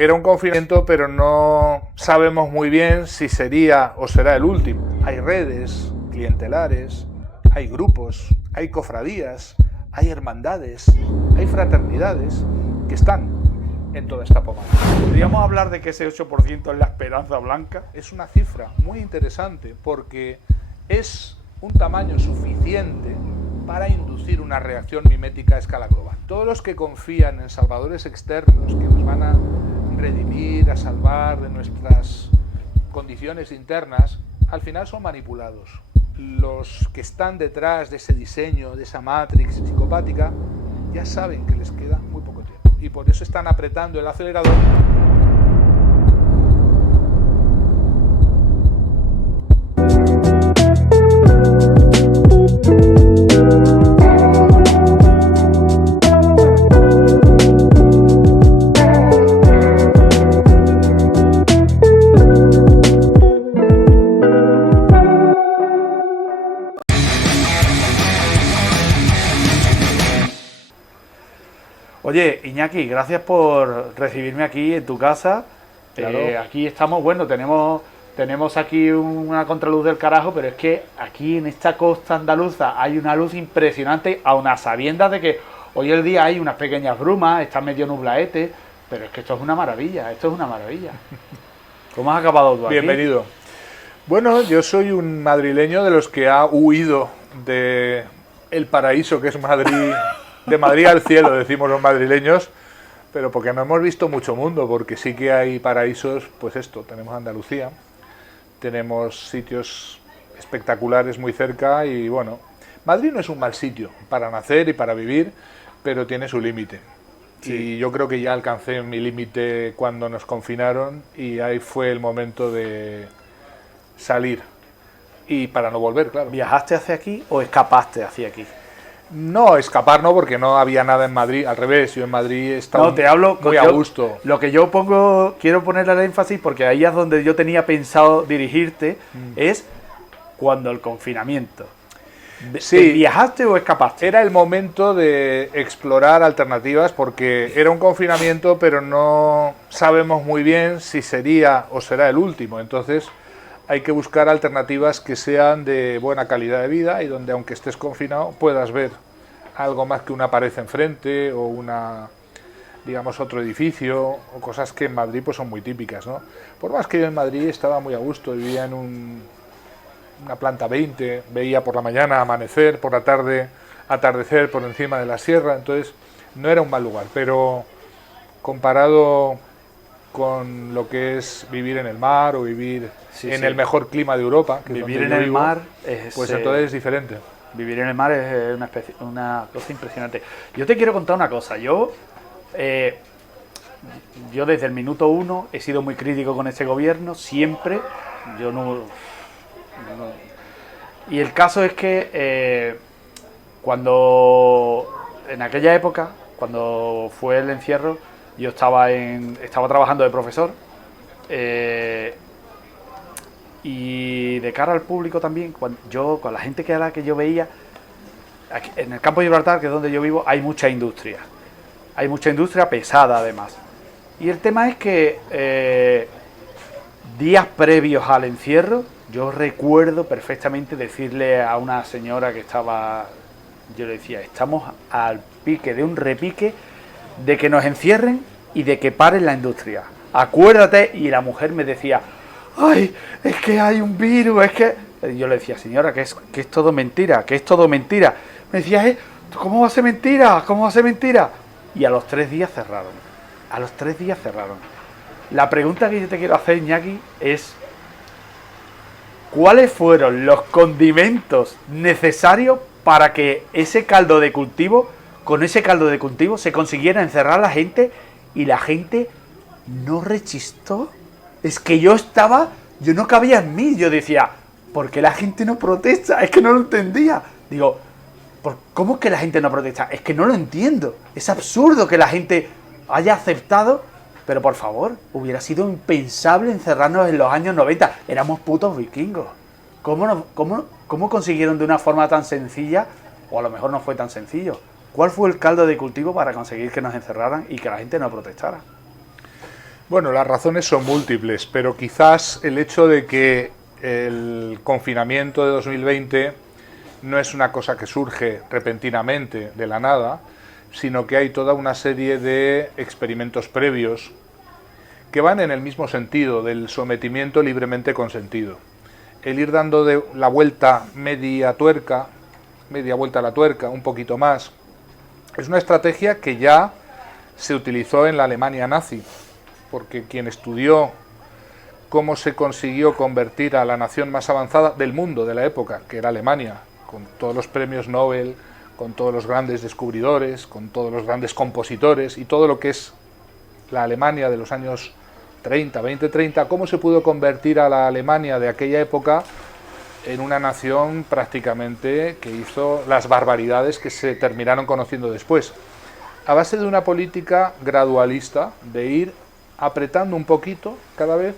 Era un confinamiento, pero no sabemos muy bien si sería o será el último. Hay redes clientelares, hay grupos, hay cofradías, hay hermandades, hay fraternidades que están en toda esta pomada. ¿Podríamos hablar de que ese 8% es la esperanza blanca? Es una cifra muy interesante porque es un tamaño suficiente para inducir una reacción mimética a escala global. Todos los que confían en salvadores externos que nos van a redimir, a salvar de nuestras condiciones internas, al final son manipulados. Los que están detrás de ese diseño, de esa matrix psicopática, ya saben que les queda muy poco tiempo y por eso están apretando el acelerador. Oye, Iñaki, gracias por recibirme aquí en tu casa. Claro. Aquí estamos, bueno, tenemos aquí una contraluz del carajo, pero es que aquí en esta costa andaluza hay una luz impresionante, aun a sabiendas de que hoy el día hay unas pequeñas brumas, está medio nublaete, pero es que esto es una maravilla, esto es una maravilla. ¿Cómo has acabado tú aquí? Bienvenido. Bueno, yo soy un madrileño de los que ha huido de el paraíso que es Madrid. De Madrid al cielo, decimos los madrileños, pero porque no hemos visto mucho mundo, porque sí que hay paraísos, pues esto, tenemos Andalucía, tenemos sitios espectaculares muy cerca y bueno, Madrid no es un mal sitio para nacer y para vivir, pero tiene su límite. Sí. Y yo creo que ya alcancé mi límite cuando nos confinaron y ahí fue el momento de salir y para no volver, claro. ¿Viajaste hacia aquí o escapaste hacia aquí? No, escapar no, porque no había nada en Madrid. Al revés, yo en Madrid estaba muy a gusto. Lo que yo quiero ponerle el énfasis, porque ahí es donde yo tenía pensado dirigirte, es cuando el confinamiento. Sí, ¿Viajaste o escapaste? Era el momento de explorar alternativas, porque era un confinamiento, pero no sabemos muy bien si sería o será el último. Entonces hay que buscar alternativas que sean de buena calidad de vida y donde, aunque estés confinado, puedas ver algo más que una pared enfrente o digamos, otro edificio o cosas que en Madrid pues son muy típicas, ¿no? Por más que yo en Madrid estaba muy a gusto, vivía en una planta 20, veía por la mañana amanecer, por la tarde atardecer por encima de la sierra, entonces no era un mal lugar, pero comparado con lo que es vivir en el mar o vivir en el mejor clima de Europa, que vivir en el mar es, pues entonces es diferente. Vivir en el mar es una cosa impresionante. Yo te quiero contar una cosa. Yo desde el minuto 1 he sido muy crítico con este gobierno, siempre. Yo no. Y el caso es que cuando en aquella época, cuando fue el encierro, yo estaba trabajando de profesor y de cara al público también, con la gente que yo veía, aquí, en el campo de Gibraltar, que es donde yo vivo, hay mucha industria pesada además. Y el tema es que días previos al encierro, yo recuerdo perfectamente decirle a una señora que estaba, yo le decía, estamos al pique de un repique de que nos encierren y de que paren la industria. Acuérdate, y la mujer me decía, ay, es que hay un virus, es que... Yo le decía, señora, que es todo mentira, que es todo mentira. Me decía, ¿cómo va a ser mentira? ¿Cómo va a ser mentira? Y a los 3 días cerraron. A los 3 días cerraron. La pregunta que yo te quiero hacer, Iñaki, es ¿cuáles fueron los condimentos necesarios para que con ese caldo de cultivo se consiguiera encerrar a la gente y la gente no rechistó? Es que yo no cabía en mí. Yo decía, ¿por qué la gente no protesta? Es que no lo entendía. Digo, ¿cómo es que la gente no protesta? Es que no lo entiendo. Es absurdo que la gente haya aceptado, pero por favor, hubiera sido impensable encerrarnos en los años 90. Éramos putos vikingos. ¿Cómo consiguieron de una forma tan sencilla? O a lo mejor no fue tan sencillo. ¿Cuál fue el caldo de cultivo para conseguir que nos encerraran y que la gente no protestara? Bueno, las razones son múltiples, pero quizás el hecho de que el confinamiento de 2020 no es una cosa que surge repentinamente de la nada, sino que hay toda una serie de experimentos previos que van en el mismo sentido del sometimiento libremente consentido. El ir dando la vuelta media vuelta a la tuerca, un poquito más, es una estrategia que ya se utilizó en la Alemania nazi, porque quien estudió cómo se consiguió convertir a la nación más avanzada del mundo de la época, que era Alemania, con todos los premios Nobel, con todos los grandes descubridores, con todos los grandes compositores y todo lo que es la Alemania de los años 30, 20, 30, cómo se pudo convertir a la Alemania de aquella época en una nación prácticamente que hizo las barbaridades que se terminaron conociendo después, a base de una política gradualista, de ir apretando un poquito cada vez,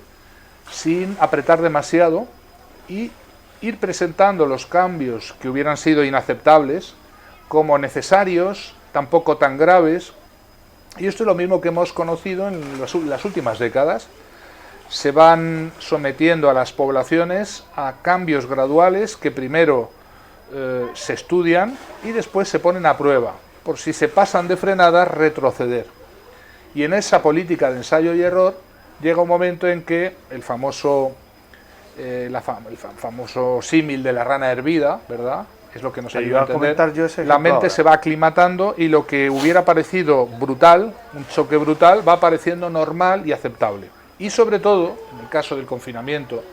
sin apretar demasiado, y ir presentando los cambios que hubieran sido inaceptables como necesarios, tampoco tan graves. Y esto es lo mismo que hemos conocido en las últimas décadas. Se van sometiendo a las poblaciones a cambios graduales que primero se estudian y después se ponen a prueba, por si se pasan de frenada, retroceder. Y en esa política de ensayo y error llega un momento en que el famoso símil de la rana hervida, ¿verdad?, es lo que nos ayuda a entender. La mente se va aclimatando y lo que hubiera parecido brutal, un choque brutal, va pareciendo normal y aceptable. Y sobre todo, en el caso del confinamiento,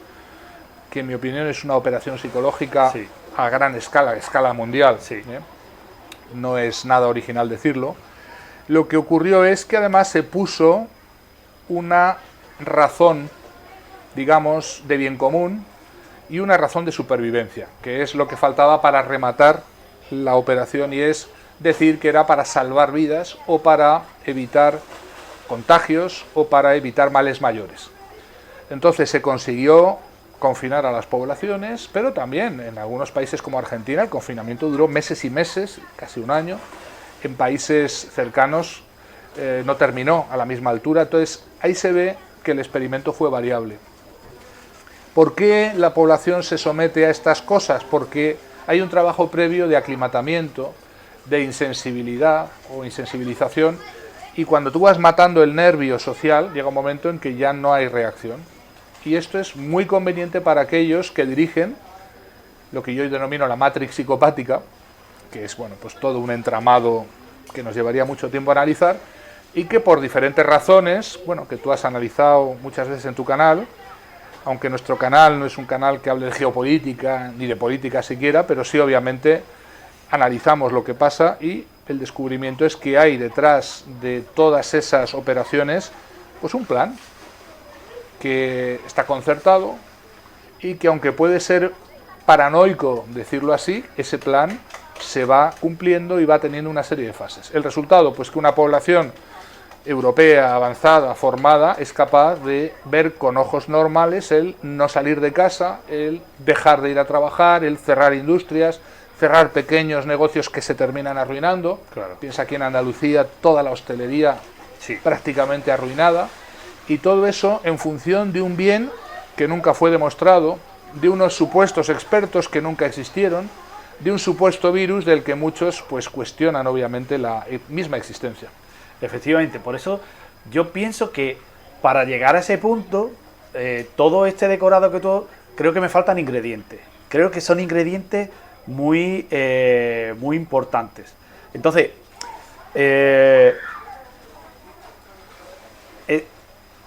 que en mi opinión es una operación psicológica a gran escala, a escala mundial, no es nada original decirlo, lo que ocurrió es que además se puso una razón, digamos, de bien común y una razón de supervivencia, que es lo que faltaba para rematar la operación, y es decir que era para salvar vidas o para evitar contagios o para evitar males mayores. Entonces se consiguió confinar a las poblaciones, pero también en algunos países como Argentina el confinamiento duró meses y meses, casi un año. En países cercanos no terminó a la misma altura. Entonces ahí se ve que el experimento fue variable. ¿Por qué la población se somete a estas cosas? Porque hay un trabajo previo de aclimatamiento, de insensibilidad o insensibilización, y cuando tú vas matando el nervio social, llega un momento en que ya no hay reacción. Y esto es muy conveniente para aquellos que dirigen lo que yo denomino la matrix psicopática, que es, bueno, pues todo un entramado que nos llevaría mucho tiempo a analizar, y que por diferentes razones, bueno, que tú has analizado muchas veces en tu canal, aunque nuestro canal no es un canal que hable de geopolítica, ni de política siquiera, pero sí obviamente analizamos lo que pasa, y el descubrimiento es que hay detrás de todas esas operaciones pues un plan que está concertado y que, aunque puede ser paranoico decirlo así, ese plan se va cumpliendo y va teniendo una serie de fases. El resultado, pues que una población europea avanzada, formada, es capaz de ver con ojos normales el no salir de casa, el dejar de ir a trabajar, el cerrar industrias, cerrar pequeños negocios que se terminan arruinando. Claro. Piensa aquí en Andalucía, toda la hostelería prácticamente arruinada, y todo eso en función de un bien que nunca fue demostrado, de unos supuestos expertos que nunca existieron, de un supuesto virus del que muchos pues cuestionan obviamente la misma existencia. Efectivamente, por eso yo pienso que para llegar a ese punto, todo este decorado que todo, creo que me faltan ingredientes. Creo que son ingredientes muy importantes. Entonces,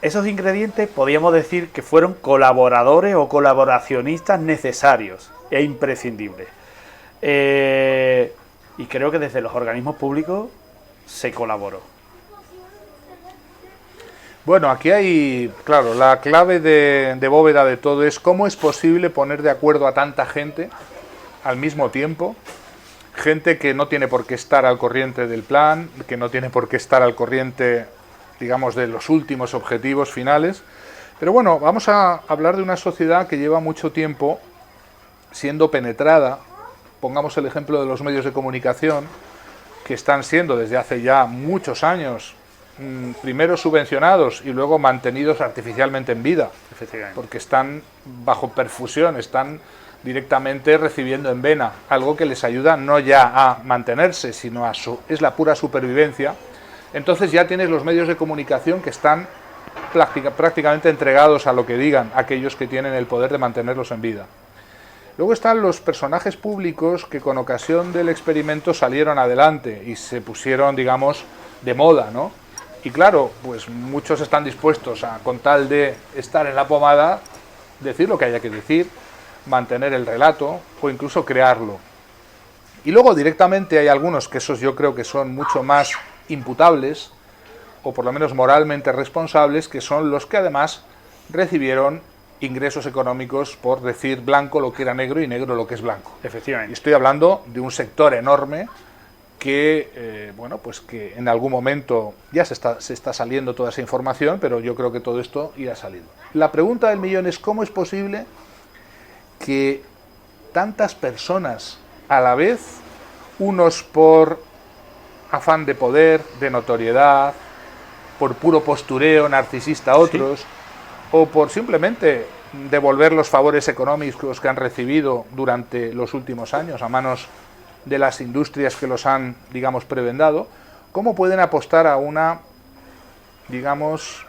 esos ingredientes podríamos decir que fueron colaboradores o colaboracionistas necesarios e imprescindibles. Y creo que desde los organismos públicos se colaboró. Bueno, aquí hay, claro, la clave de bóveda de todo es cómo es posible poner de acuerdo a tanta gente al mismo tiempo, gente que no tiene por qué estar al corriente del plan, que no tiene por qué estar al corriente, digamos, de los últimos objetivos finales. Pero bueno, vamos a hablar de una sociedad que lleva mucho tiempo siendo penetrada. Pongamos el ejemplo de los medios de comunicación, que están siendo desde hace ya muchos años primero subvencionados y luego mantenidos artificialmente en vida, Efectivamente. porque están bajo perfusión, están directamente recibiendo en vena, algo que les ayuda no ya a mantenerse, sino es la pura supervivencia. Entonces ya tienes los medios de comunicación que están prácticamente entregados a lo que digan aquellos que tienen el poder de mantenerlos en vida. Luego están los personajes públicos que con ocasión del experimento salieron adelante y se pusieron, digamos, de moda, ¿no? Y claro, pues muchos están dispuestos a, con tal de estar en la pomada, decir lo que haya que decir, mantener el relato o incluso crearlo. Y luego directamente hay algunos que esos yo creo que son mucho más imputables, o por lo menos moralmente responsables, que son los que además recibieron ingresos económicos por decir blanco lo que era negro y negro lo que es blanco. Efectivamente. Y estoy hablando de un sector enorme que, bueno, pues que en algún momento ya se está saliendo toda esa información, pero yo creo que todo esto irá saliendo. La pregunta del millón es ¿cómo es posible que tantas personas a la vez, unos por afán de poder, de notoriedad, por puro postureo narcisista a otros, sí, o por simplemente devolver los favores económicos que han recibido durante los últimos años a manos de las industrias que los han, digamos, prebendado, cómo pueden apostar a una, digamos,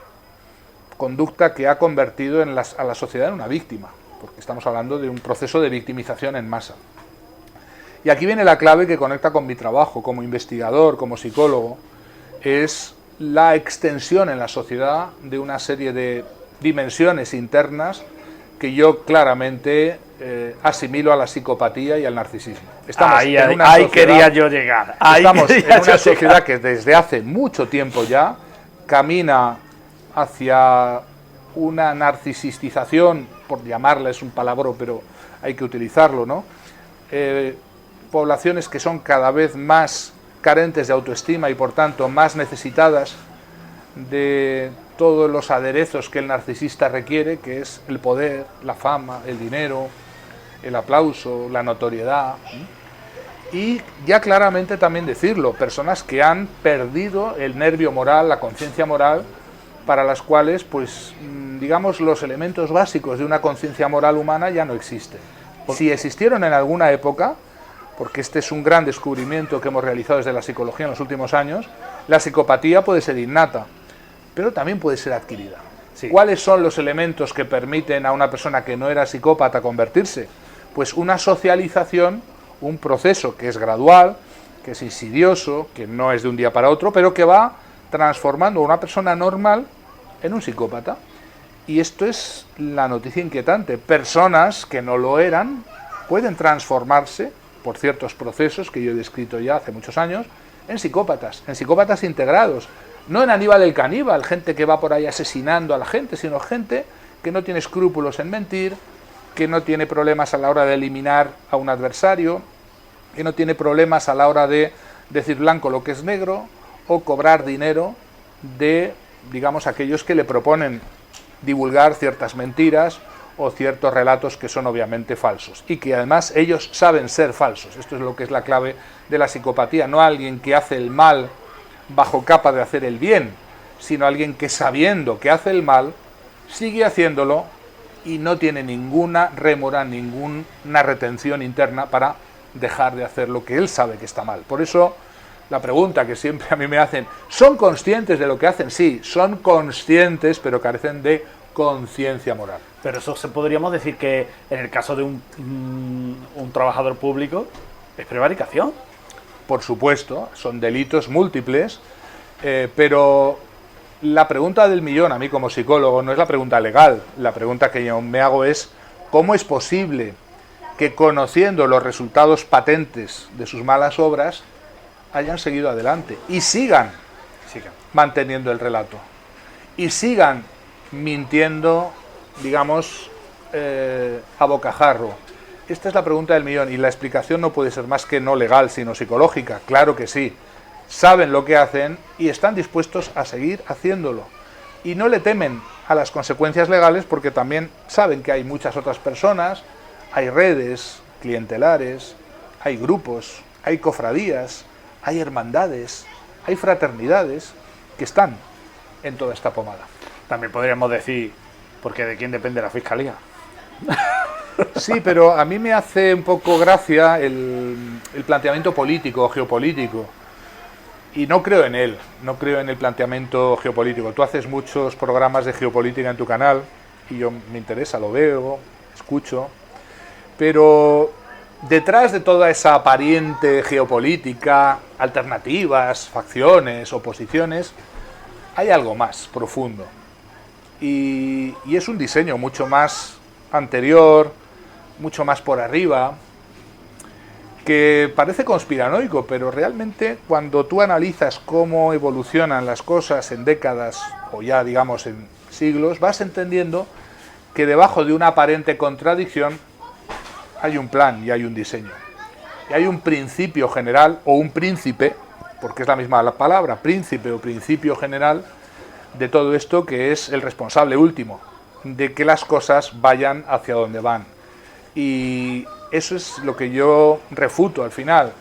conducta que ha convertido a la sociedad en una víctima? Porque estamos hablando de un proceso de victimización en masa. Y aquí viene la clave que conecta con mi trabajo como investigador, como psicólogo, es la extensión en la sociedad de una serie de dimensiones internas que yo claramente asimilo a la psicopatía y al narcisismo. Ahí quería yo llegar. Estamos en una sociedad que desde hace mucho tiempo ya camina hacia una narcisistización, por llamarla, es un palabra, pero hay que utilizarlo, ¿no? Poblaciones que son cada vez más carentes de autoestima y por tanto más necesitadas de todos los aderezos que el narcisista requiere, que es el poder, la fama, el dinero, el aplauso, la notoriedad. Y ya claramente también decirlo, personas que han perdido el nervio moral, la conciencia moral, para las cuales, pues, digamos, los elementos básicos de una conciencia moral humana ya no existen. Si existieron en alguna época, porque este es un gran descubrimiento que hemos realizado desde la psicología en los últimos años, la psicopatía puede ser innata, pero también puede ser adquirida. Sí. ¿Cuáles son los elementos que permiten a una persona que no era psicópata convertirse? Pues una socialización, un proceso que es gradual, que es insidioso, que no es de un día para otro, pero que va transformando a una persona normal en un psicópata. Y esto es la noticia inquietante. Personas que no lo eran pueden transformarse por ciertos procesos que yo he descrito ya hace muchos años en psicópatas integrados. No en Aníbal el caníbal, gente que va por ahí asesinando a la gente, sino gente que no tiene escrúpulos en mentir, que no tiene problemas a la hora de eliminar a un adversario, que no tiene problemas a la hora de decir blanco lo que es negro, o cobrar dinero de, digamos, aquellos que le proponen divulgar ciertas mentiras o ciertos relatos que son obviamente falsos y que además ellos saben ser falsos. Esto es lo que es la clave de la psicopatía, no alguien que hace el mal bajo capa de hacer el bien, sino alguien que sabiendo que hace el mal sigue haciéndolo y no tiene ninguna rémora, ninguna retención interna para dejar de hacer lo que él sabe que está mal. Por eso la pregunta que siempre a mí me hacen, ¿son conscientes de lo que hacen? Sí, son conscientes, pero carecen de conciencia moral. Pero eso podríamos decir que en el caso de un trabajador público es prevaricación. Por supuesto, son delitos múltiples, pero la pregunta del millón, a mí como psicólogo, no es la pregunta legal. La pregunta que yo me hago es, ¿cómo es posible que conociendo los resultados patentes de sus malas obras hayan seguido adelante y sigan manteniendo el relato y sigan mintiendo, digamos, a bocajarro? Esta es la pregunta del millón y la explicación no puede ser más que no legal, sino psicológica. Claro que sí. Saben lo que hacen y están dispuestos a seguir haciéndolo. Y no le temen a las consecuencias legales porque también saben que hay muchas otras personas, hay redes clientelares, hay grupos, hay cofradías, hay hermandades, hay fraternidades que están en toda esta pomada. También podríamos decir, porque de quién depende la fiscalía. Sí, pero a mí me hace un poco gracia el planteamiento político, geopolítico. Y no creo en él, no creo en el planteamiento geopolítico. Tú haces muchos programas de geopolítica en tu canal y yo me interesa, lo veo, escucho. Pero detrás de toda esa aparente geopolítica, alternativas, facciones, oposiciones, hay algo más profundo. Y es un diseño mucho más anterior, mucho más por arriba, que parece conspiranoico, pero realmente cuando tú analizas cómo evolucionan las cosas en décadas o ya digamos en siglos, vas entendiendo que debajo de una aparente contradicción hay un plan y hay un diseño. Y hay un principio general o un príncipe, porque es la misma la palabra, príncipe o principio general, de todo esto que es el responsable último, de que las cosas vayan hacia donde van. Y eso es lo que yo refuto al final.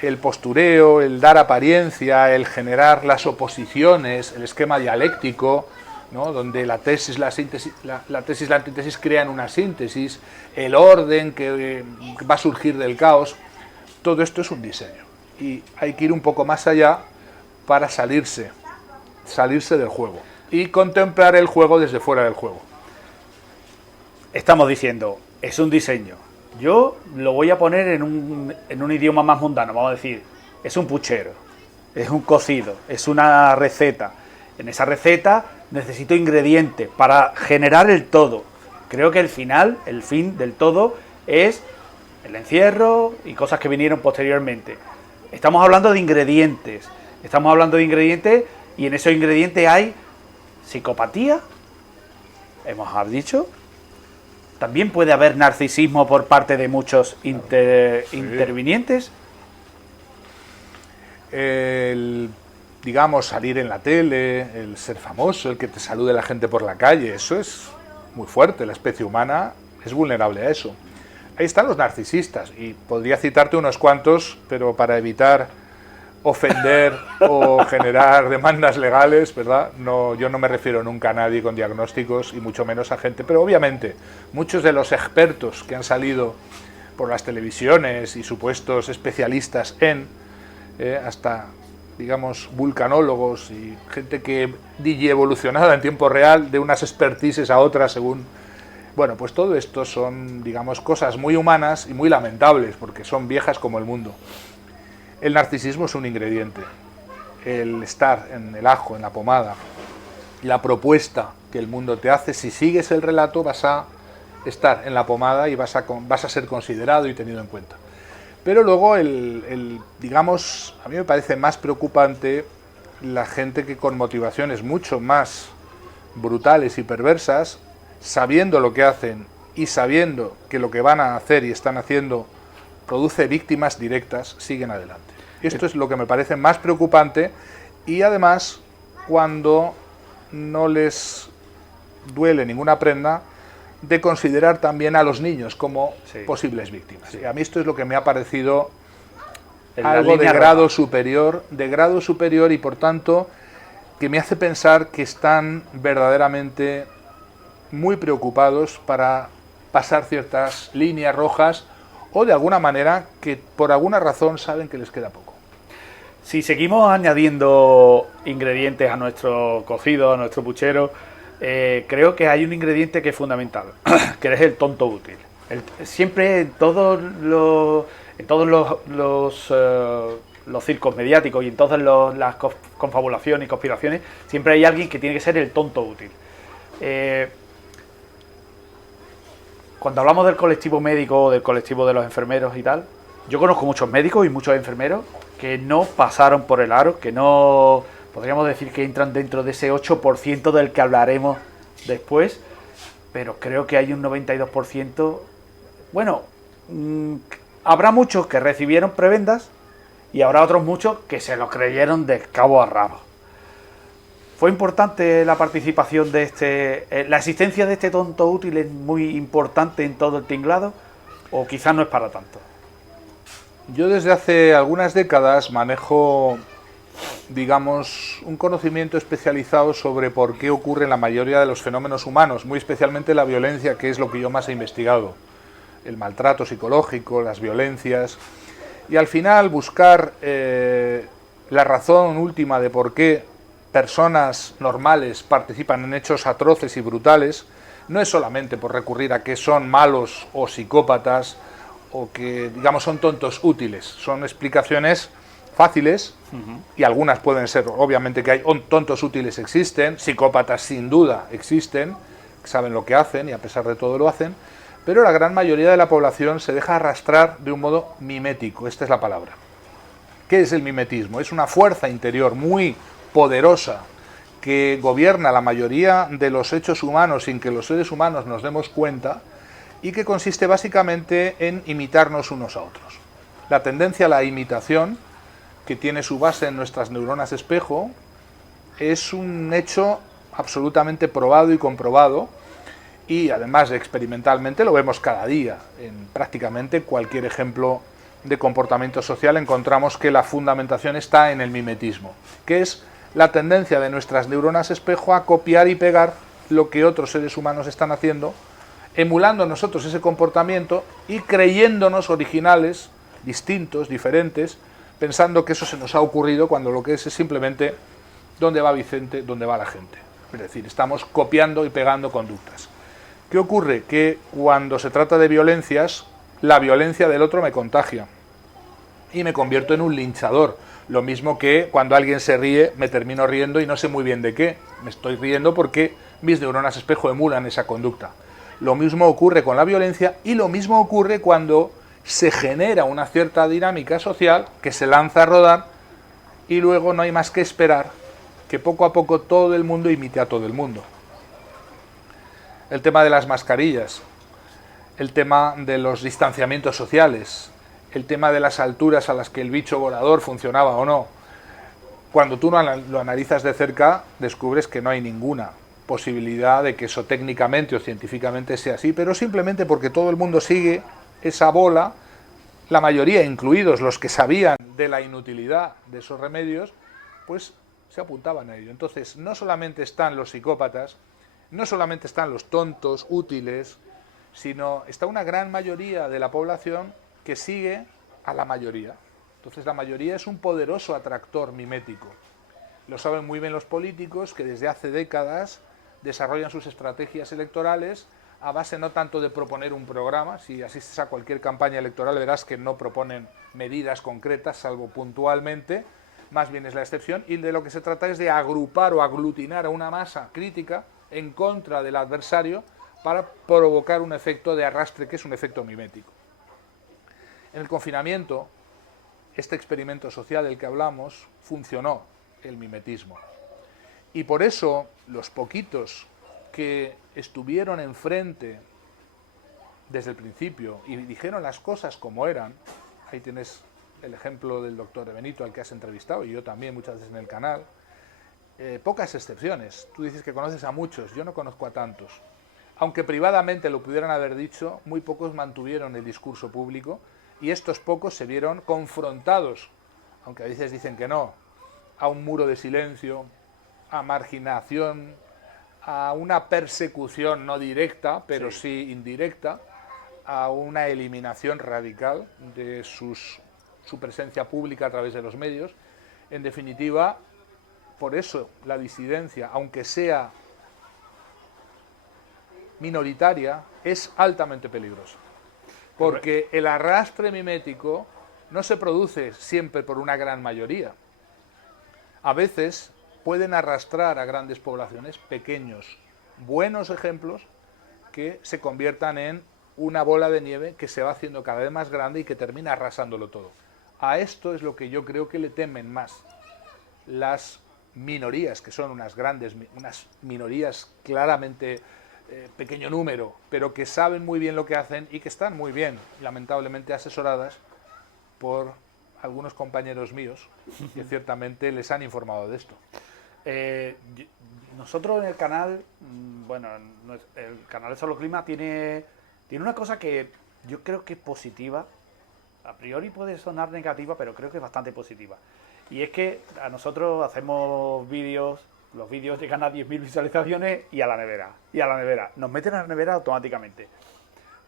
El postureo, el dar apariencia, el generar las oposiciones, el esquema dialéctico, ¿no? Donde la tesis, la síntesis, la tesis y la antítesis crean una síntesis, el orden que va a surgir del caos, todo esto es un diseño. Y hay que ir un poco más allá para salirse del juego y contemplar el juego desde fuera del juego. Estamos diciendo, es un diseño. Yo lo voy a poner en un idioma más mundano, vamos a decir, es un puchero, es un cocido, es una receta. En esa receta necesito ingredientes para generar el todo. Creo que el fin del todo es el encierro y cosas que vinieron posteriormente. Estamos hablando de ingredientes, y en esos ingredientes hay psicopatía, hemos dicho. También puede haber narcisismo por parte de muchos intervinientes. El, digamos, salir en la tele, el ser famoso, el que te salude la gente por la calle, eso es muy fuerte. La especie humana es vulnerable a eso. Ahí están los narcisistas, y podría citarte unos cuantos, pero para evitar ofender o generar demandas legales, ¿verdad? No, yo no me refiero nunca a nadie con diagnósticos y mucho menos a gente, pero obviamente muchos de los expertos que han salido por las televisiones y supuestos especialistas en, hasta, digamos, vulcanólogos y gente que digievolucionada en tiempo real de unas expertises a otras según... Bueno, pues todo esto son, digamos, cosas muy humanas y muy lamentables porque son viejas como el mundo. El narcisismo es un ingrediente, el estar en el ajo, en la pomada, la propuesta que el mundo te hace, si sigues el relato vas a estar en la pomada y vas a ser considerado y tenido en cuenta. Pero luego, digamos, a mí me parece más preocupante la gente que con motivaciones mucho más brutales y perversas, sabiendo lo que hacen y sabiendo que lo que van a hacer y están haciendo produce víctimas directas, siguen adelante. Esto es lo que me parece más preocupante, y además cuando no les duele ninguna prenda de considerar también a los niños como posibles víctimas. Sí. Y a mí esto es lo que me ha parecido algo de grado superior, y por tanto que me hace pensar que están verdaderamente muy preocupados para pasar ciertas líneas rojas, o de alguna manera que por alguna razón saben que les queda poco. Si seguimos añadiendo ingredientes a nuestro cocido, a nuestro puchero, creo que hay un ingrediente que es fundamental, que es el tonto útil. Siempre en todos los circos mediáticos y en todas las confabulaciones y conspiraciones, siempre hay alguien que tiene que ser el tonto útil. Cuando hablamos del colectivo médico o del colectivo de los enfermeros y tal, yo conozco muchos médicos y muchos enfermeros que no pasaron por el aro, que no, podríamos decir que entran dentro de ese 8% del que hablaremos después, pero creo que hay un 92%, bueno, habrá muchos que recibieron prebendas y habrá otros muchos que se lo creyeron de cabo a rabo. ¿Fue importante la participación de la existencia de este tonto útil es muy importante en todo el tinglado, o quizás no es para tanto? Yo desde hace algunas décadas manejo digamos, un conocimiento especializado sobre por qué ocurre la mayoría de los fenómenos humanos, muy especialmente la violencia, que es lo que yo más he investigado, el maltrato psicológico, las violencias, y al final buscar la razón última de por qué personas normales participan en hechos atroces y brutales, no es solamente por recurrir a que son malos o psicópatas o que, digamos, son tontos útiles, son explicaciones fáciles y algunas pueden ser, obviamente que hay tontos útiles existen, psicópatas sin duda existen, saben lo que hacen y a pesar de todo lo hacen, pero la gran mayoría de la población se deja arrastrar de un modo mimético, esta es la palabra. ¿Qué es el mimetismo? Es una fuerza interior muy poderosa que gobierna la mayoría de los hechos humanos sin que los seres humanos nos demos cuenta y que consiste básicamente en imitarnos unos a otros. La tendencia a la imitación, que tiene su base en nuestras neuronas espejo, es un hecho absolutamente probado y comprobado, y además experimentalmente lo vemos cada día. En prácticamente cualquier ejemplo de comportamiento social encontramos que la fundamentación está en el mimetismo, que es la tendencia de nuestras neuronas espejo a copiar y pegar lo que otros seres humanos están haciendo, emulando nosotros ese comportamiento y creyéndonos originales, distintos, diferentes, pensando que eso se nos ha ocurrido cuando lo que es simplemente dónde va Vicente, dónde va la gente. Es decir, estamos copiando y pegando conductas. ¿Qué ocurre? Que cuando se trata de violencias, la violencia del otro me contagia y me convierto en un linchador. Lo mismo que cuando alguien se ríe, me termino riendo y no sé muy bien de qué. Me estoy riendo porque mis neuronas espejo emulan esa conducta. Lo mismo ocurre con la violencia y lo mismo ocurre cuando se genera una cierta dinámica social que se lanza a rodar y luego no hay más que esperar que poco a poco todo el mundo imite a todo el mundo. El tema de las mascarillas, el tema de los distanciamientos sociales, el tema de las alturas a las que el bicho volador funcionaba o no. Cuando tú lo analizas de cerca, descubres que no hay ninguna posibilidad de que eso técnicamente o científicamente sea así, pero simplemente porque todo el mundo sigue esa bola, la mayoría, incluidos los que sabían de la inutilidad de esos remedios, pues se apuntaban a ello. Entonces, no solamente están los psicópatas, no solamente están los tontos útiles, sino está una gran mayoría de la población que sigue a la mayoría. Entonces la mayoría es un poderoso atractor mimético. Lo saben muy bien los políticos que desde hace décadas desarrollan sus estrategias electorales a base no tanto de proponer un programa, si asistes a cualquier campaña electoral verás que no proponen medidas concretas, salvo puntualmente, más bien es la excepción, y de lo que se trata es de agrupar o aglutinar a una masa crítica en contra del adversario para provocar un efecto de arrastre que es un efecto mimético. En el confinamiento, este experimento social del que hablamos, funcionó el mimetismo. Y por eso los poquitos que estuvieron enfrente desde el principio y dijeron las cosas como eran, ahí tienes el ejemplo del doctor Benito al que has entrevistado y yo también muchas veces en el canal, pocas excepciones. Tú dices que conoces a muchos, yo no conozco a tantos. Aunque privadamente lo pudieran haber dicho, muy pocos mantuvieron el discurso público y estos pocos se vieron confrontados, aunque a veces dicen que no, a un muro de silencio, a marginación, a una persecución no directa, pero sí indirecta, a una eliminación radical de su presencia pública a través de los medios. En definitiva, por eso la disidencia, aunque sea minoritaria, es altamente peligrosa. Porque el arrastre mimético no se produce siempre por una gran mayoría. A veces pueden arrastrar a grandes poblaciones pequeños, buenos ejemplos que se conviertan en una bola de nieve que se va haciendo cada vez más grande y que termina arrasándolo todo. A esto es lo que yo creo que le temen más las minorías, que son unas minorías claramente pequeño número, pero que saben muy bien lo que hacen y que están muy bien, lamentablemente asesoradas por algunos compañeros míos que ciertamente les han informado de esto. Nosotros en el canal, bueno, el canal de Solo Clima tiene una cosa que yo creo que es positiva. A priori puede sonar negativa, pero creo que es bastante positiva. Y es que a nosotros hacemos vídeos, los vídeos llegan a 10.000 visualizaciones y a la nevera. Y a la nevera. Nos meten a la nevera automáticamente.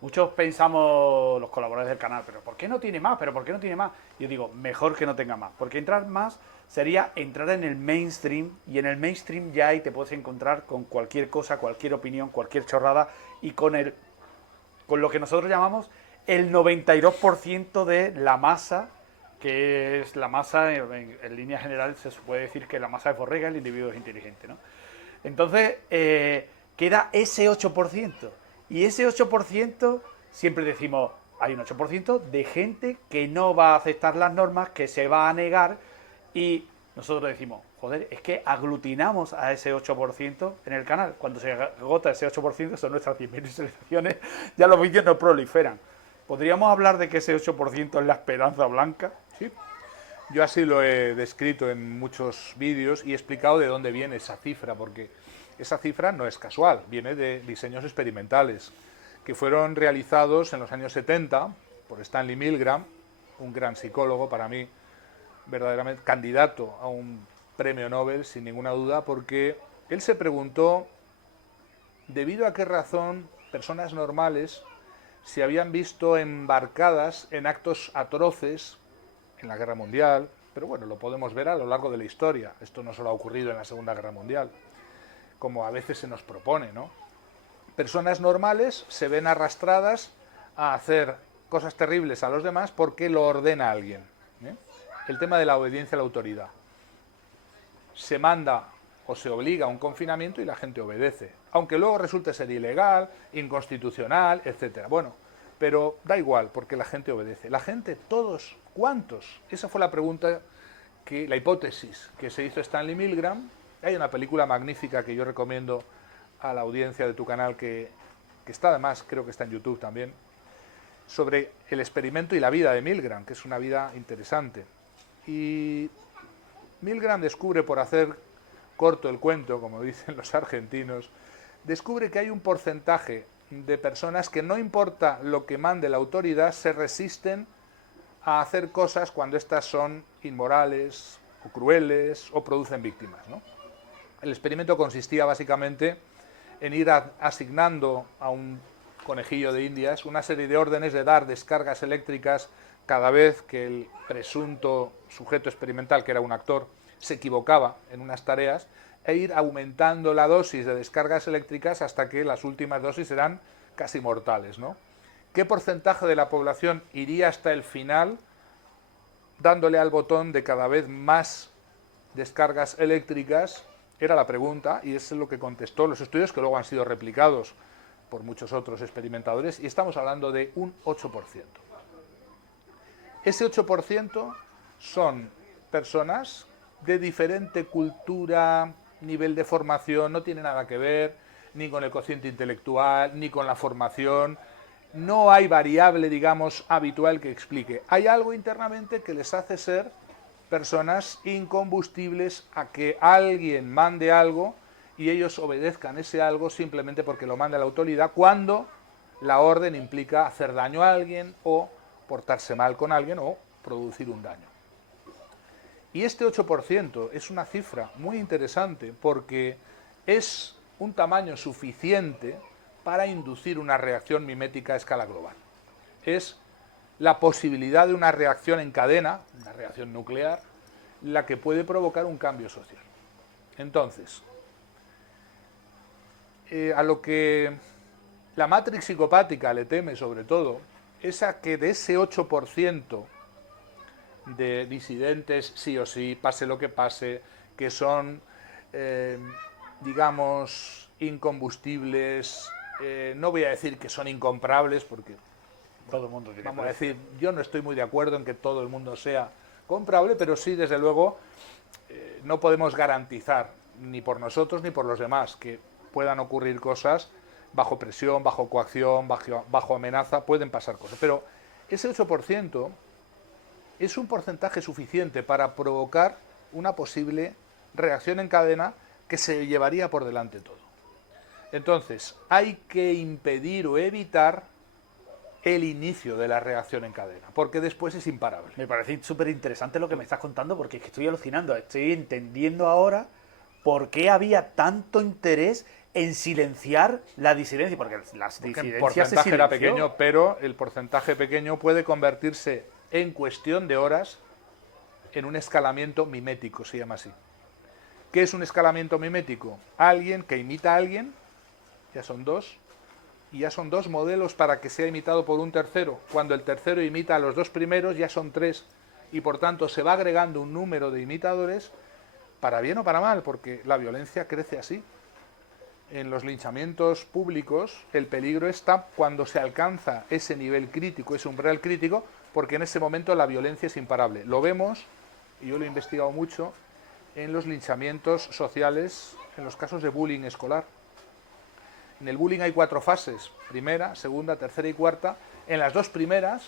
Muchos pensamos, los colaboradores del canal, pero ¿por qué no tiene más? ¿Pero por qué no tiene más? Yo digo, mejor que no tenga más. Porque entrar más sería entrar en el mainstream. Y en el mainstream ya ahí te puedes encontrar con cualquier cosa, cualquier opinión, cualquier chorrada. Y con lo que nosotros llamamos el 92% de la masa, que es la masa, en línea general se puede decir que la masa de Forrega, el individuo es inteligente, ¿no? Entonces, queda ese 8%. Y ese 8% siempre decimos, hay un 8% de gente que no va a aceptar las normas, que se va a negar, y nosotros decimos, joder, es que aglutinamos a ese 8% en el canal. Cuando se agota ese 8%, son nuestras 10.000 visualizaciones, ya los vídeos no proliferan. ¿Podríamos hablar de que ese 8% es la esperanza blanca? Sí. Yo así lo he descrito en muchos vídeos y he explicado de dónde viene esa cifra, porque esa cifra no es casual, viene de diseños experimentales que fueron realizados en los años 70 por Stanley Milgram, un gran psicólogo, para mí verdaderamente candidato a un premio Nobel, sin ninguna duda, porque él se preguntó debido a qué razón personas normales se habían visto embarcadas en actos atroces en la Guerra Mundial, pero bueno, lo podemos ver a lo largo de la historia. Esto no solo ha ocurrido en la Segunda Guerra Mundial, como a veces se nos propone, ¿no? Personas normales se ven arrastradas a hacer cosas terribles a los demás porque lo ordena alguien, ¿eh? El tema de la obediencia a la autoridad. Se manda o se obliga a un confinamiento y la gente obedece, aunque luego resulte ser ilegal, inconstitucional, etcétera. Bueno, pero da igual, porque la gente obedece. La gente, todos, ¿cuántos? Esa fue la pregunta, la hipótesis que se hizo Stanley Milgram. Hay una película magnífica que yo recomiendo a la audiencia de tu canal, que está además, creo que está en YouTube también, sobre el experimento y la vida de Milgram, que es una vida interesante. Y Milgram descubre, por hacer corto el cuento, como dicen los argentinos, descubre que hay un porcentaje de personas que, no importa lo que mande la autoridad, se resisten a hacer cosas cuando éstas son inmorales o crueles o producen víctimas, ¿no? El experimento consistía básicamente en ir asignando a un conejillo de Indias una serie de órdenes de dar descargas eléctricas cada vez que el presunto sujeto experimental, que era un actor, se equivocaba en unas tareas, e ir aumentando la dosis de descargas eléctricas hasta que las últimas dosis eran casi mortales, ¿no? ¿Qué porcentaje de la población iría hasta el final dándole al botón de cada vez más descargas eléctricas? Era la pregunta, y es lo que contestó los estudios, que luego han sido replicados por muchos otros experimentadores, y estamos hablando de un 8%. Ese 8% son personas de diferente cultura, nivel de formación, no tiene nada que ver ni con el cociente intelectual, ni con la formación. No hay variable, digamos, habitual que explique. Hay algo internamente que les hace ser personas incombustibles a que alguien mande algo y ellos obedezcan ese algo simplemente porque lo manda la autoridad, cuando la orden implica hacer daño a alguien o portarse mal con alguien o producir un daño. Y este 8% es una cifra muy interesante porque es un tamaño suficiente para inducir una reacción mimética a escala global. Es la posibilidad de una reacción en cadena, una reacción nuclear, la que puede provocar un cambio social. Entonces, a lo que la Matrix psicopática le teme sobre todo es a que de ese 8% de disidentes, sí o sí, pase lo que pase, que son, digamos, incombustibles, no voy a decir que son incomprables, porque todo el mundo tiene vamos a decir, yo no estoy muy de acuerdo en que todo el mundo sea comprable, pero sí, desde luego, no podemos garantizar, ni por nosotros ni por los demás, que puedan ocurrir cosas bajo presión, bajo coacción, bajo amenaza, pueden pasar cosas. Pero ese 8% es un porcentaje suficiente para provocar una posible reacción en cadena que se llevaría por delante todo. Entonces, hay que impedir o evitar el inicio de la reacción en cadena, porque después es imparable. Me parece súper interesante lo que me estás contando, porque es que estoy alucinando, estoy entendiendo ahora por qué había tanto interés en silenciar la disidencia, porque las El disidencias porcentaje se era silenció. pequeño, pero el porcentaje pequeño puede convertirse en cuestión de horas en un escalamiento mimético, se llama así. ¿Qué es un escalamiento mimético? Alguien que imita a alguien, ya son dos, y ya son dos modelos para que sea imitado por un tercero. Cuando el tercero imita a los dos primeros, ya son tres, y por tanto se va agregando un número de imitadores, para bien o para mal, porque la violencia crece así. En los linchamientos públicos, el peligro está cuando se alcanza ese nivel crítico, ese umbral crítico, porque en ese momento la violencia es imparable. Lo vemos, y yo lo he investigado mucho, en los linchamientos sociales, en los casos de bullying escolar. En el bullying hay 4 fases, primera, segunda, tercera y cuarta. En las 2 primeras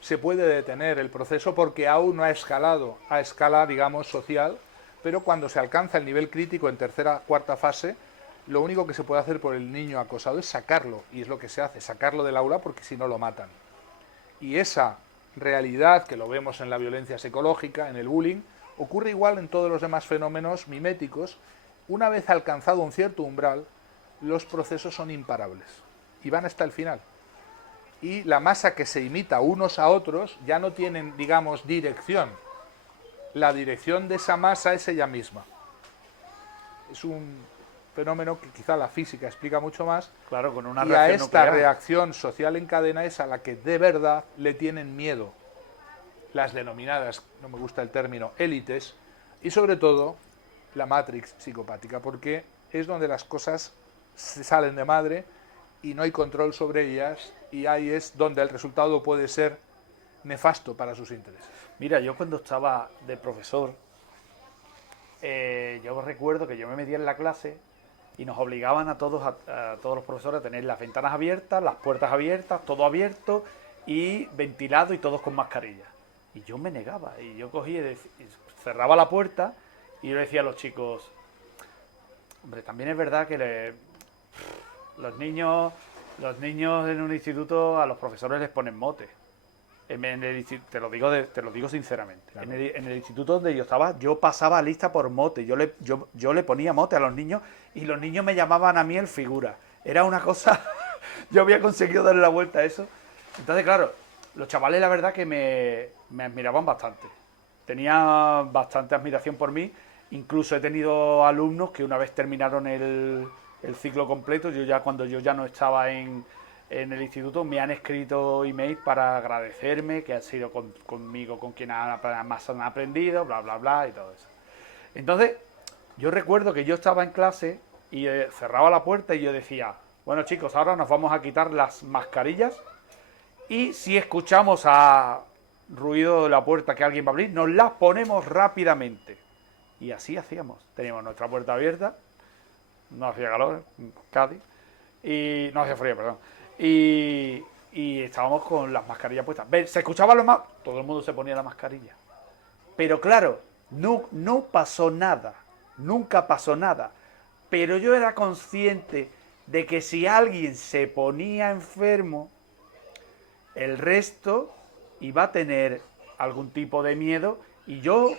se puede detener el proceso porque aún no ha escalado a escala, digamos, social, pero cuando se alcanza el nivel crítico en tercera, cuarta fase, lo único que se puede hacer por el niño acosado es sacarlo, y es lo que se hace, sacarlo del aula porque si no lo matan. Y esa realidad que lo vemos en la violencia psicológica, en el bullying, ocurre igual en todos los demás fenómenos miméticos. Una vez alcanzado un cierto umbral, los procesos son imparables y van hasta el final. Y la masa que se imita unos a otros ya no tienen, digamos, dirección. La dirección de esa masa es ella misma. Es un fenómeno que quizá la física explica mucho más. Claro, con una y a reacción esta nuclear. reacción social en cadena es a la que de verdad le tienen miedo las denominadas, no me gusta el término, élites, y sobre todo la matrix psicopática, porque es donde las cosas se salen de madre y no hay control sobre ellas, y ahí es donde el resultado puede ser nefasto para sus intereses. Mira, yo cuando estaba de profesor, yo recuerdo que yo me metía en la clase y nos obligaban a todos los profesores a tener las ventanas abiertas, las puertas abiertas, todo abierto y ventilado y todos con mascarilla. Y yo me negaba, y yo cogía y cerraba la puerta y yo le decía a los chicos, hombre, también es verdad que los niños en un instituto a los profesores les ponen mote. Te lo digo sinceramente. Claro. En el instituto donde yo estaba, yo pasaba lista por mote. Yo le ponía mote a los niños y los niños me llamaban a mí el figura. Era una cosa... Yo había conseguido darle la vuelta a eso. Entonces, claro, los chavales la verdad que me admiraban bastante. Tenían bastante admiración por mí. Incluso he tenido alumnos que una vez terminaron el ciclo completo, cuando yo ya no estaba en el instituto, me han escrito emails para agradecerme que han sido conmigo con quien más han aprendido, bla, bla, bla y todo eso. Entonces, yo recuerdo que yo estaba en clase y cerraba la puerta y yo decía, bueno chicos, ahora nos vamos a quitar las mascarillas y si escuchamos a ruido de la puerta que alguien va a abrir, nos las ponemos rápidamente. Y así hacíamos. Teníamos nuestra puerta abierta, no hacía calor, Cádiz, y no hacía frío, perdón. Y estábamos con las mascarillas puestas. Se escuchaba lo más, todo el mundo se ponía la mascarilla. Pero claro, no pasó nada, nunca pasó nada. Pero yo era consciente de que si alguien se ponía enfermo, el resto iba a tener algún tipo de miedo, y yo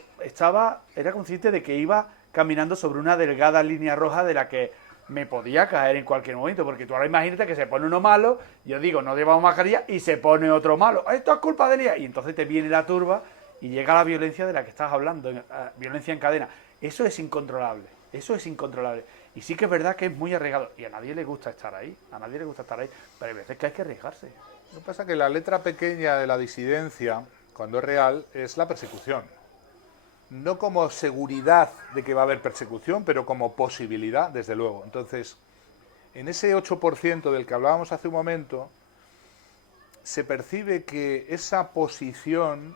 era consciente de que iba caminando sobre una delgada línea roja de la que me podía caer en cualquier momento, porque tú ahora imagínate que se pone uno malo, yo digo, no llevamos mascarilla, y se pone otro malo, esto es culpa de ella, y entonces te viene la turba y llega la violencia de la que estás hablando, violencia en cadena. Eso es incontrolable, y sí que es verdad que es muy arriesgado, y a nadie le gusta estar ahí, pero hay veces que hay que arriesgarse. Lo que pasa es que la letra pequeña de la disidencia, cuando es real, es la persecución. No como seguridad de que va a haber persecución, pero como posibilidad, desde luego. Entonces, en ese 8% del que hablábamos hace un momento, se percibe que esa posición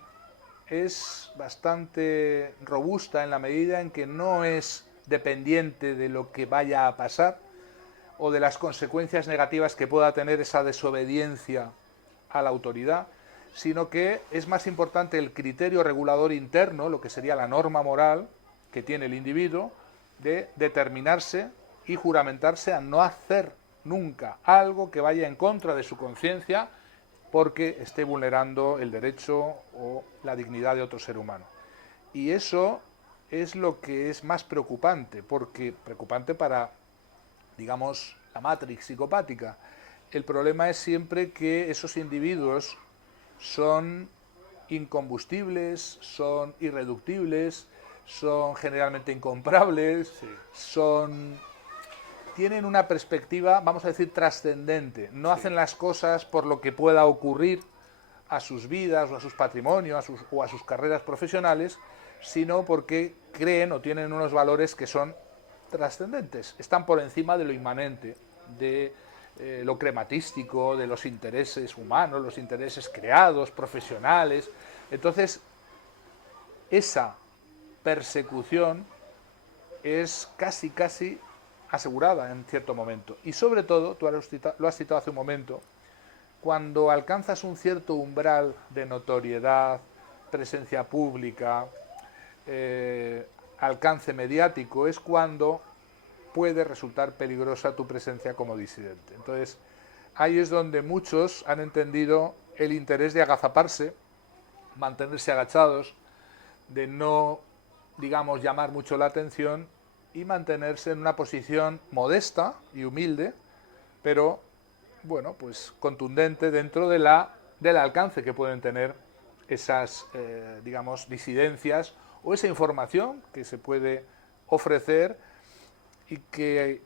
es bastante robusta en la medida en que no es dependiente de lo que vaya a pasar o de las consecuencias negativas que pueda tener esa desobediencia a la autoridad, sino que es más importante el criterio regulador interno, lo que sería la norma moral que tiene el individuo, de determinarse y juramentarse a no hacer nunca algo que vaya en contra de su conciencia porque esté vulnerando el derecho o la dignidad de otro ser humano. Y eso es lo que es más preocupante, porque preocupante para, digamos, la matrix psicopática. El problema es siempre que esos individuos son incombustibles, son irreductibles, son generalmente incomprables, tienen una perspectiva, vamos a decir, trascendente. No hacen las cosas por lo que pueda ocurrir a sus vidas o a sus patrimonios o a sus carreras profesionales, sino porque creen o tienen unos valores que son trascendentes, están por encima de lo inmanente, de lo crematístico, de los intereses humanos, los intereses creados, profesionales. Entonces, esa persecución es casi asegurada en cierto momento. Y sobre todo, tú lo has citado hace un momento, cuando alcanzas un cierto umbral de notoriedad, presencia pública, alcance mediático, es cuando puede resultar peligrosa tu presencia como disidente. Entonces, ahí es donde muchos han entendido el interés de agazaparse, mantenerse agachados, de no, digamos, llamar mucho la atención y mantenerse en una posición modesta y humilde, pero, bueno, pues contundente dentro del alcance que pueden tener esas, digamos, disidencias o esa información que se puede ofrecer y que,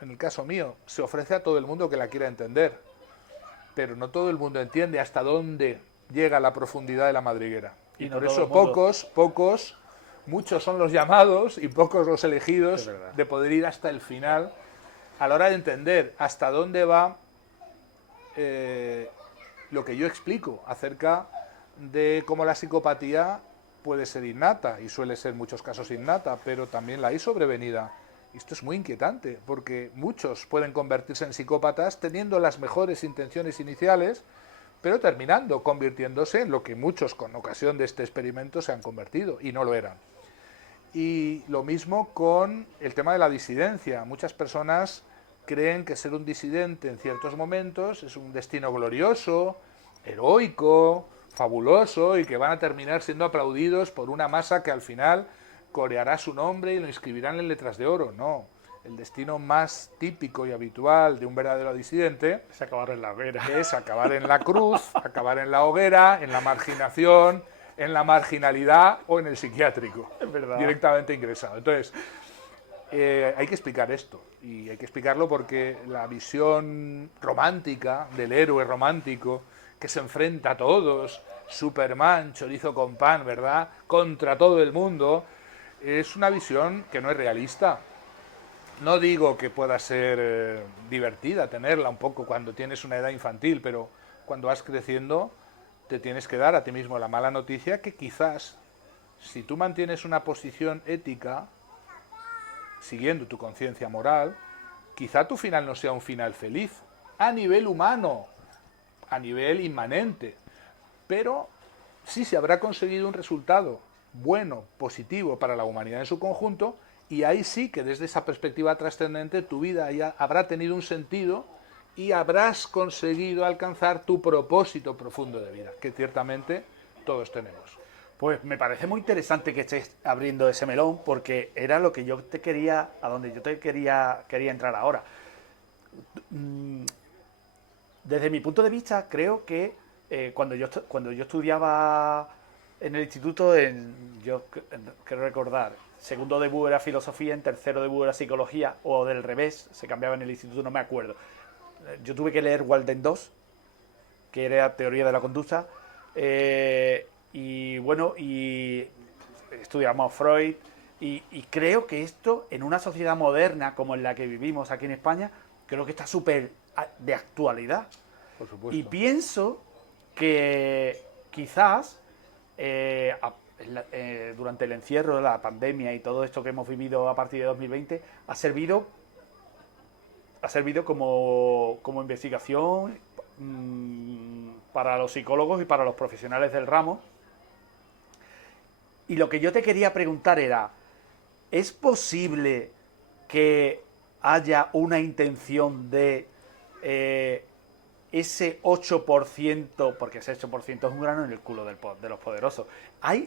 en el caso mío, se ofrece a todo el mundo que la quiera entender, pero no todo el mundo entiende hasta dónde llega la profundidad de la madriguera. Y por eso muchos son los llamados y pocos los elegidos de poder ir hasta el final a la hora de entender hasta dónde va lo que yo explico acerca de cómo la psicopatía puede ser innata, y suele ser en muchos casos innata, pero también la hay sobrevenida. Esto es muy inquietante, porque muchos pueden convertirse en psicópatas teniendo las mejores intenciones iniciales, pero terminando convirtiéndose en lo que muchos con ocasión de este experimento se han convertido, y no lo eran. Y lo mismo con el tema de la disidencia. Muchas personas creen que ser un disidente en ciertos momentos es un destino glorioso, heroico, fabuloso, y que van a terminar siendo aplaudidos por una masa que al final coreará su nombre y lo inscribirán en letras de oro. No, el destino más típico y habitual de un verdadero disidente es acabar en la hoguera. Es acabar en la cruz, acabar en la hoguera, en la marginación, en la marginalidad o en el psiquiátrico, directamente ingresado. Entonces, hay que explicar esto, y hay que explicarlo porque la visión romántica del héroe romántico que se enfrenta a todos, Superman, chorizo con pan, ¿verdad?, contra todo el mundo, es una visión que no es realista. No digo que pueda ser divertida tenerla un poco cuando tienes una edad infantil, pero cuando vas creciendo te tienes que dar a ti mismo la mala noticia que quizás, si tú mantienes una posición ética, siguiendo tu conciencia moral, quizá tu final no sea un final feliz, a nivel humano, a nivel inmanente, pero sí se habrá conseguido un resultado bueno, positivo para la humanidad en su conjunto, y ahí sí que desde esa perspectiva trascendente tu vida ya habrá tenido un sentido y habrás conseguido alcanzar tu propósito profundo de vida, que ciertamente todos tenemos. Pues me parece muy interesante que estés abriendo ese melón, porque era lo que yo te quería, a donde yo te quería entrar ahora. Desde mi punto de vista, creo que cuando yo estudiaba en el instituto, yo quiero recordar, segundo debut era filosofía, en tercero debut era psicología, o del revés, se cambiaba en el instituto, no me acuerdo. Yo tuve que leer Walden 2, que era teoría de la conducta, y bueno, y estudiamos Freud, y creo que esto, en una sociedad moderna como en la que vivimos aquí en España, creo que está súper de actualidad. Por supuesto. Y pienso que quizás durante el encierro, la pandemia y todo esto que hemos vivido a partir de 2020, ha servido como investigación para los psicólogos y para los profesionales del ramo. Y lo que yo te quería preguntar era, ¿es posible que haya una intención de ese 8%, porque ese 8% es un grano en el culo de los poderosos,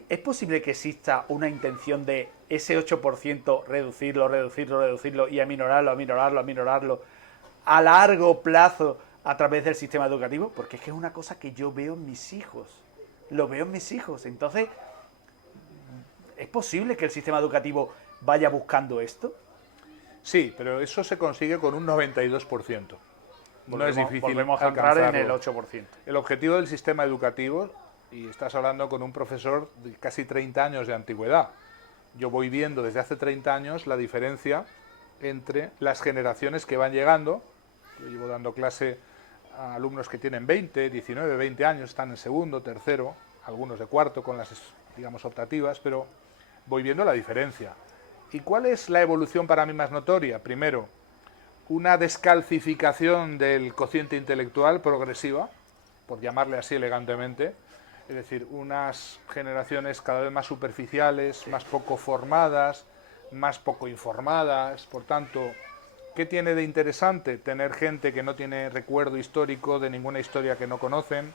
¿es posible que exista una intención de ese 8% reducirlo y aminorarlo a largo plazo a través del sistema educativo? Porque es que es una cosa que yo veo en mis hijos. Lo veo en mis hijos. Entonces, ¿es posible que el sistema educativo vaya buscando esto? Sí, pero eso se consigue con un 92%. No es difícil volvemos a entrar en el 8%. El objetivo del sistema educativo, y estás hablando con un profesor de casi 30 años de antigüedad, yo voy viendo desde hace 30 años la diferencia entre las generaciones que van llegando. Yo llevo dando clase a alumnos que tienen 20, 19, 20 años, están en segundo, tercero, algunos de cuarto con las, digamos, optativas, pero voy viendo la diferencia. ¿Y cuál es la evolución para mí más notoria? Primero, una descalcificación del cociente intelectual progresiva, por llamarle así elegantemente, es decir, unas generaciones cada vez más superficiales, más poco formadas, más poco informadas. Por tanto, ¿qué tiene de interesante tener gente que no tiene recuerdo histórico de ninguna historia que no conocen?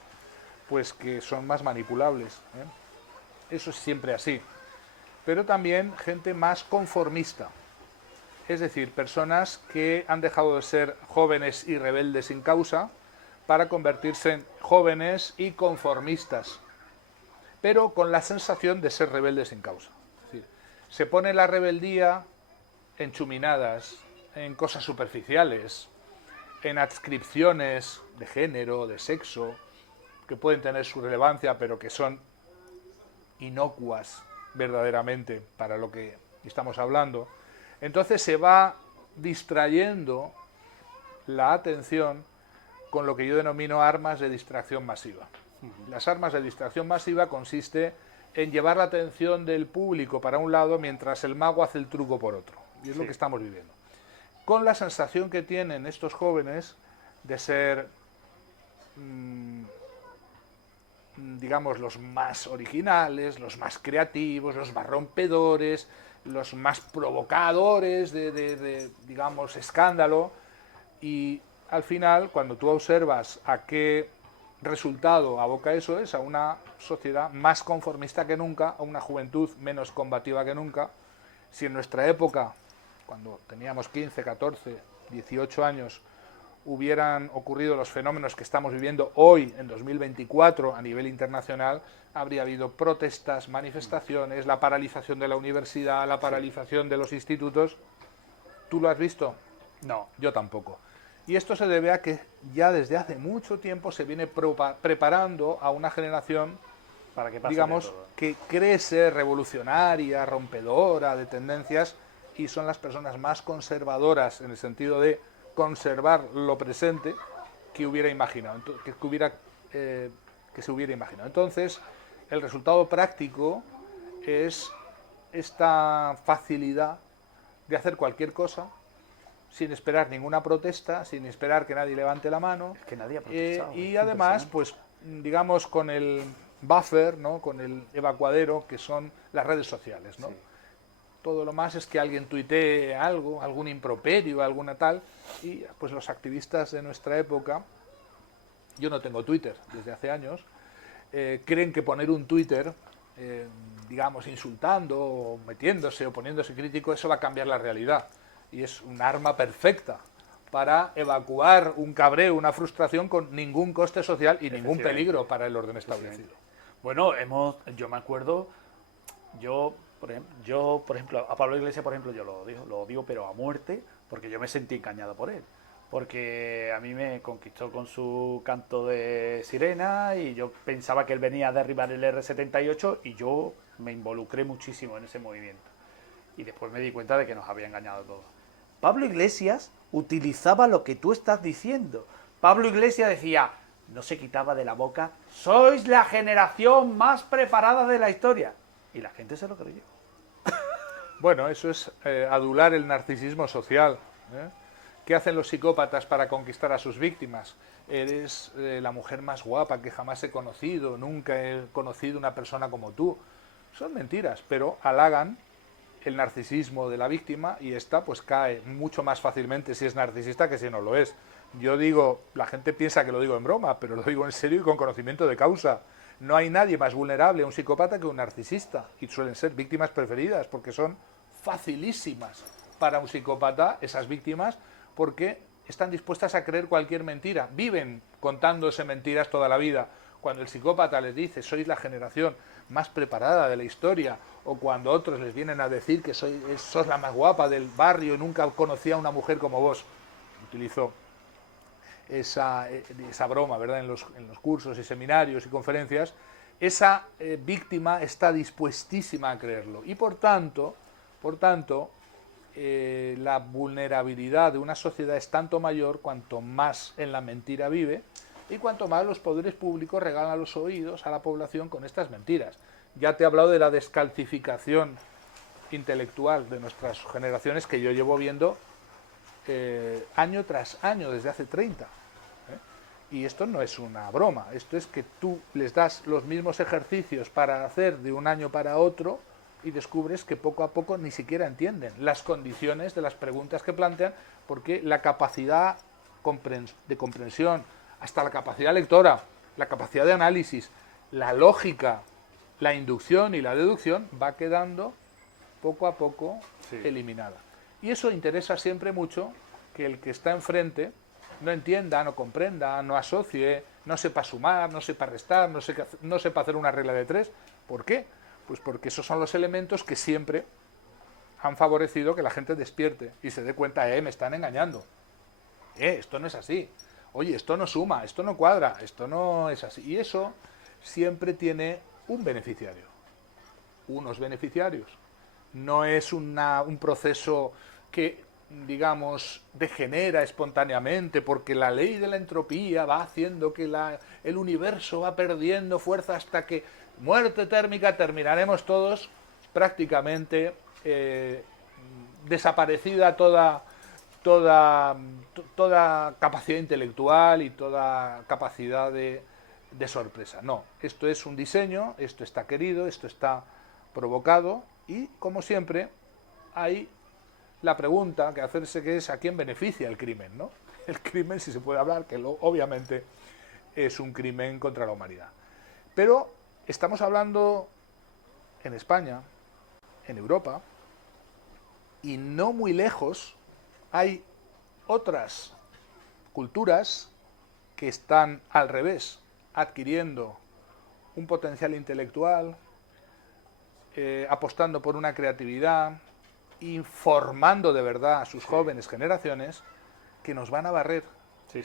Pues que son más manipulables, ¿eh? Eso es siempre así. Pero también gente más conformista. Es decir, personas que han dejado de ser jóvenes y rebeldes sin causa para convertirse en jóvenes y conformistas, pero con la sensación de ser rebeldes sin causa. Es decir, se pone la rebeldía en chuminadas, en cosas superficiales, en adscripciones de género, de sexo, que pueden tener su relevancia, pero que son inocuas verdaderamente para lo que estamos hablando. Entonces se va distrayendo la atención con lo que yo denomino armas de distracción masiva. Las armas de distracción masiva consiste en llevar la atención del público para un lado mientras el mago hace el truco por otro. Y es lo que estamos viviendo. Con la sensación que tienen estos jóvenes de ser, digamos, los más originales, los más creativos, los más rompedores, los más provocadores de digamos, escándalo. Y al final, cuando tú observas a qué resultado aboca eso, es a una sociedad más conformista que nunca, a una juventud menos combativa que nunca. Si en nuestra época, cuando teníamos 15, 14, 18 años, hubieran ocurrido los fenómenos que estamos viviendo hoy, en 2024, a nivel internacional, habría habido protestas, manifestaciones, la paralización de la universidad, la paralización de los institutos. ¿Tú lo has visto? No. Yo tampoco. Y esto se debe a que ya desde hace mucho tiempo se viene preparando a una generación, para que pase, digamos, que cree ser revolucionaria, rompedora de tendencias, y son las personas más conservadoras en el sentido de conservar lo presente que hubiera imaginado, que se hubiera imaginado. Entonces, el resultado práctico es esta facilidad de hacer cualquier cosa sin esperar ninguna protesta, sin esperar que nadie levante la mano. Es que nadie ha protestado. Y además, pues, digamos, con el buffer, ¿no?, con el evacuadero que son las redes sociales, ¿no? Sí. Todo lo más es que alguien tuitee algo, algún improperio, alguna tal, y pues los activistas de nuestra época, yo no tengo Twitter desde hace años, creen que poner un Twitter, digamos, insultando, o metiéndose o poniéndose crítico, eso va a cambiar la realidad. Y es un arma perfecta para evacuar un cabreo, una frustración con ningún coste social y ningún peligro para el orden establecido. Bueno, yo me acuerdo, yo por ejemplo, a Pablo Iglesias, por ejemplo, yo lo odio, pero a muerte, porque yo me sentí engañado por él. Porque a mí me conquistó con su canto de sirena y yo pensaba que él venía a derribar el R-78 y yo me involucré muchísimo en ese movimiento. Y después me di cuenta de que nos había engañado todos. Pablo Iglesias utilizaba lo que tú estás diciendo. Pablo Iglesias decía, no se quitaba de la boca, sois la generación más preparada de la historia. Y la gente se lo creyó. Bueno, eso es adular el narcisismo social, ¿eh? ¿Qué hacen los psicópatas para conquistar a sus víctimas? Eres la mujer más guapa que jamás he conocido, nunca he conocido una persona como tú. Son mentiras, pero halagan el narcisismo de la víctima y esta pues cae mucho más fácilmente si es narcisista que si no lo es. Yo digo, la gente piensa que lo digo en broma, pero lo digo en serio y con conocimiento de causa. No hay nadie más vulnerable a un psicópata que un narcisista, y suelen ser víctimas preferidas porque son facilísimas para un psicópata esas víctimas, porque están dispuestas a creer cualquier mentira, viven contándose mentiras toda la vida. Cuando el psicópata les dice sois la generación más preparada de la historia, o cuando otros les vienen a decir que sos la más guapa del barrio y nunca conocía a una mujer como vos, utilizó esa broma, ¿verdad?, en los cursos y seminarios y conferencias, esa víctima está dispuestísima a creerlo. Y por tanto, la vulnerabilidad de una sociedad es tanto mayor cuanto más en la mentira vive y cuanto más los poderes públicos regalan los oídos a la población con estas mentiras. Ya te he hablado de la descalcificación intelectual de nuestras generaciones que yo llevo viendo año tras año desde hace 30. Y esto no es una broma, esto es que tú les das los mismos ejercicios para hacer de un año para otro y descubres que poco a poco ni siquiera entienden las condiciones de las preguntas que plantean, porque la capacidad de comprensión, hasta la capacidad lectora, la capacidad de análisis, la lógica, la inducción y la deducción va quedando poco a poco eliminada. Y eso interesa siempre mucho, que el que está enfrente no entienda, no comprenda, no asocie, no sepa sumar, no sepa restar, no sepa hacer una regla de 3. ¿Por qué? Pues porque esos son los elementos que siempre han favorecido que la gente despierte y se dé cuenta, me están engañando. Esto no es así. Oye, esto no suma, esto no cuadra, esto no es así. Y eso siempre tiene un beneficiario, unos beneficiarios. No es un proceso que, digamos, degenera espontáneamente, porque la ley de la entropía va haciendo que el universo va perdiendo fuerza hasta que, muerte térmica, terminaremos todos prácticamente desaparecida toda capacidad intelectual y toda capacidad de sorpresa. No, esto es un diseño, esto está querido, esto está provocado, y como siempre hay la pregunta que hacerse, que es: ¿a quién beneficia el crimen, no? El crimen, si se puede hablar, que obviamente es un crimen contra la humanidad. Pero estamos hablando en España, en Europa, y no muy lejos hay otras culturas que están al revés, adquiriendo un potencial intelectual, apostando por una creatividad, informando de verdad a sus jóvenes generaciones, que nos van a barrer. Sí.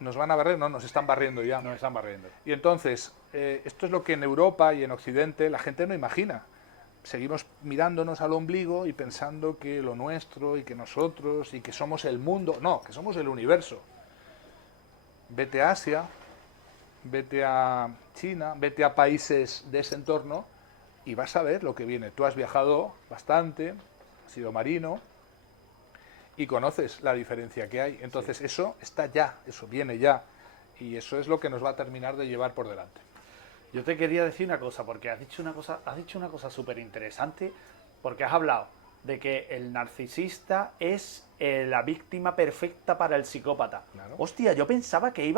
Nos van a barrer, no, nos están barriendo ya. Nos están barriendo. Y entonces, esto es lo que en Europa y en Occidente la gente no imagina. Seguimos mirándonos al ombligo y pensando que lo nuestro y que nosotros y que somos el mundo. No, que somos el universo. Vete a Asia, vete a China, vete a países de ese entorno y vas a ver lo que viene. Tú has viajado bastante, has sido marino y conoces la diferencia que hay. Entonces eso está ya, eso viene ya, y eso es lo que nos va a terminar de llevar por delante. Yo te quería decir una cosa, porque has dicho una cosa súper interesante, porque has hablado de que el narcisista es la víctima perfecta para el psicópata. Claro. Hostia, yo pensaba que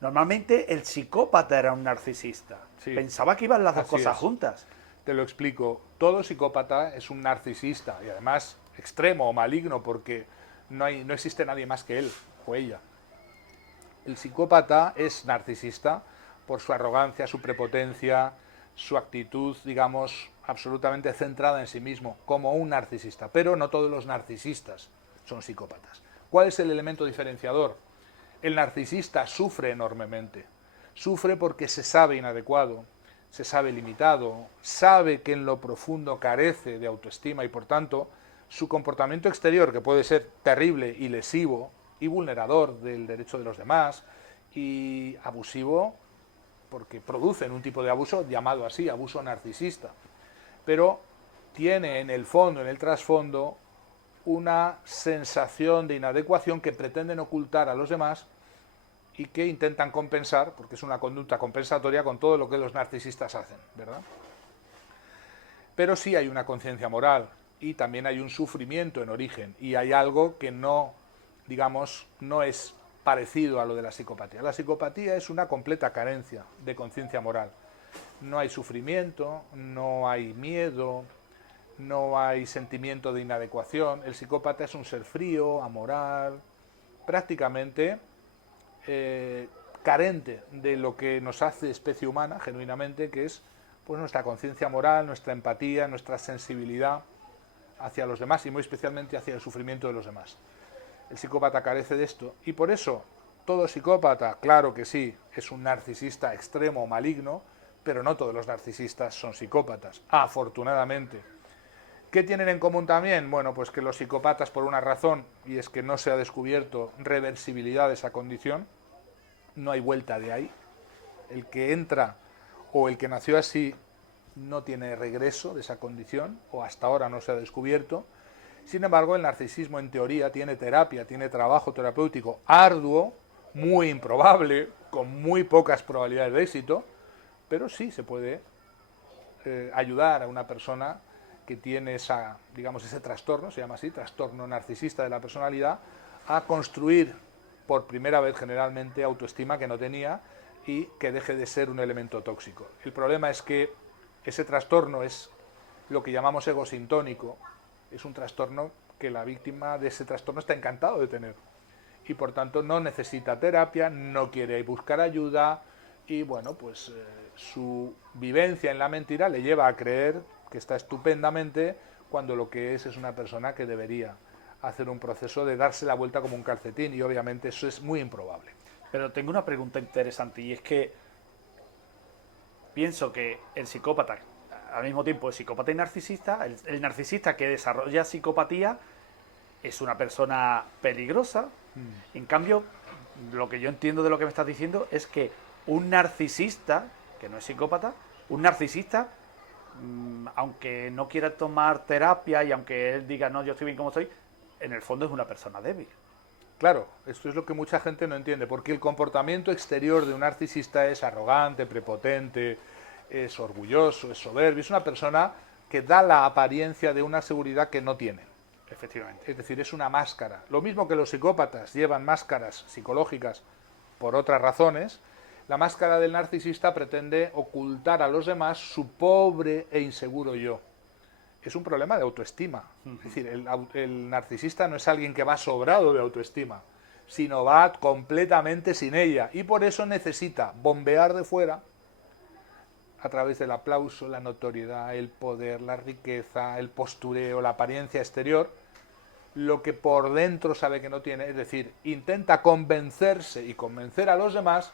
normalmente el psicópata era un narcisista. Sí. Pensaba que iban las dos Así cosas es. juntas. Te lo explico. Todo psicópata es un narcisista, y además extremo o maligno, porque no existe nadie más que él o ella. El psicópata es narcisista por su arrogancia, su prepotencia, su actitud, digamos, absolutamente centrada en sí mismo, como un narcisista. Pero no todos los narcisistas son psicópatas. ¿Cuál es el elemento diferenciador? El narcisista sufre enormemente. Sufre porque se sabe inadecuado, se sabe limitado, sabe que en lo profundo carece de autoestima, y por tanto su comportamiento exterior, que puede ser terrible y lesivo y vulnerador del derecho de los demás, y abusivo, porque producen un tipo de abuso llamado así, abuso narcisista, pero tiene en el fondo, en el trasfondo, una sensación de inadecuación que pretenden ocultar a los demás y que intentan compensar, porque es una conducta compensatoria, con todo lo que los narcisistas hacen, ¿verdad? Pero sí hay una conciencia moral y también hay un sufrimiento en origen, y hay algo que no digamos, no es parecido a lo de la psicopatía. La psicopatía es una completa carencia de conciencia moral. No hay sufrimiento, no hay miedo, no hay sentimiento de inadecuación. El psicópata es un ser frío, amoral, prácticamente carente de lo que nos hace especie humana, genuinamente, que es pues nuestra conciencia moral, nuestra empatía, nuestra sensibilidad hacia los demás y muy especialmente hacia el sufrimiento de los demás. El psicópata carece de esto y por eso todo psicópata, claro que sí, es un narcisista extremo o maligno, pero no todos los narcisistas son psicópatas, afortunadamente. ¿Qué tienen en común también? Bueno, pues que los psicópatas, por una razón, y es que no se ha descubierto reversibilidad de esa condición, no hay vuelta de ahí. El que entra o el que nació así no tiene regreso de esa condición, o hasta ahora no se ha descubierto. Sin embargo, el narcisismo en teoría tiene terapia, tiene trabajo terapéutico arduo, muy improbable, con muy pocas probabilidades de éxito, pero sí se puede ayudar a una persona que tiene esa, digamos, ese trastorno, se llama así, trastorno narcisista de la personalidad, a construir por primera vez generalmente autoestima que no tenía y que deje de ser un elemento tóxico. El problema es que ese trastorno es lo que llamamos ego sintónico, es un trastorno que la víctima de ese trastorno está encantado de tener y por tanto no necesita terapia, no quiere buscar ayuda y bueno, pues su vivencia en la mentira le lleva a creer que está estupendamente cuando lo que es una persona que debería hacer un proceso de darse la vuelta como un calcetín y obviamente eso es muy improbable. Pero tengo una pregunta interesante y es que pienso que el psicópata, al mismo tiempo es psicópata y narcisista, el narcisista que desarrolla psicopatía es una persona peligrosa. En cambio, lo que yo entiendo de lo que me estás diciendo es que un narcisista, que no es psicópata, un narcisista, aunque no quiera tomar terapia y aunque él diga, no, yo estoy bien como estoy, en el fondo es una persona débil. Claro, esto es lo que mucha gente no entiende, porque el comportamiento exterior de un narcisista es arrogante, prepotente, es orgulloso, es soberbio, es una persona que da la apariencia de una seguridad que no tiene. Efectivamente. Es decir, es una máscara. Lo mismo que los psicópatas llevan máscaras psicológicas por otras razones, la máscara del narcisista pretende ocultar a los demás su pobre e inseguro yo. Es un problema de autoestima. Es decir, el narcisista no es alguien que va sobrado de autoestima, sino va completamente sin ella. Y por eso necesita bombear de fuera, a través del aplauso, la notoriedad, el poder, la riqueza, el postureo, la apariencia exterior, lo que por dentro sabe que no tiene. Es decir, intenta convencerse y convencer a los demás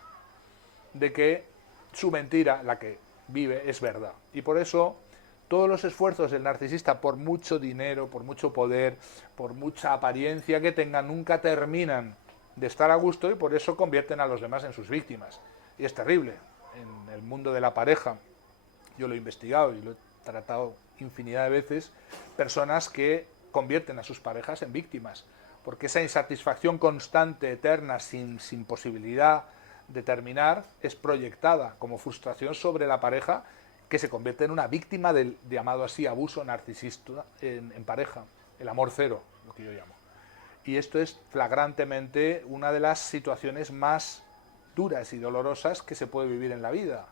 de que su mentira, la que vive, es verdad. Y por eso todos los esfuerzos del narcisista, por mucho dinero, por mucho poder, por mucha apariencia que tengan, nunca terminan de estar a gusto y por eso convierten a los demás en sus víctimas. Y es terrible. En el mundo de la pareja, yo lo he investigado y lo he tratado infinidad de veces, personas que convierten a sus parejas en víctimas, porque esa insatisfacción constante, eterna, sin posibilidad de terminar, es proyectada como frustración sobre la pareja, que se convierte en una víctima del llamado así abuso narcisista en pareja, el amor cero, lo que yo llamo. Y esto es flagrantemente una de las situaciones más duras y dolorosas que se puede vivir en la vida.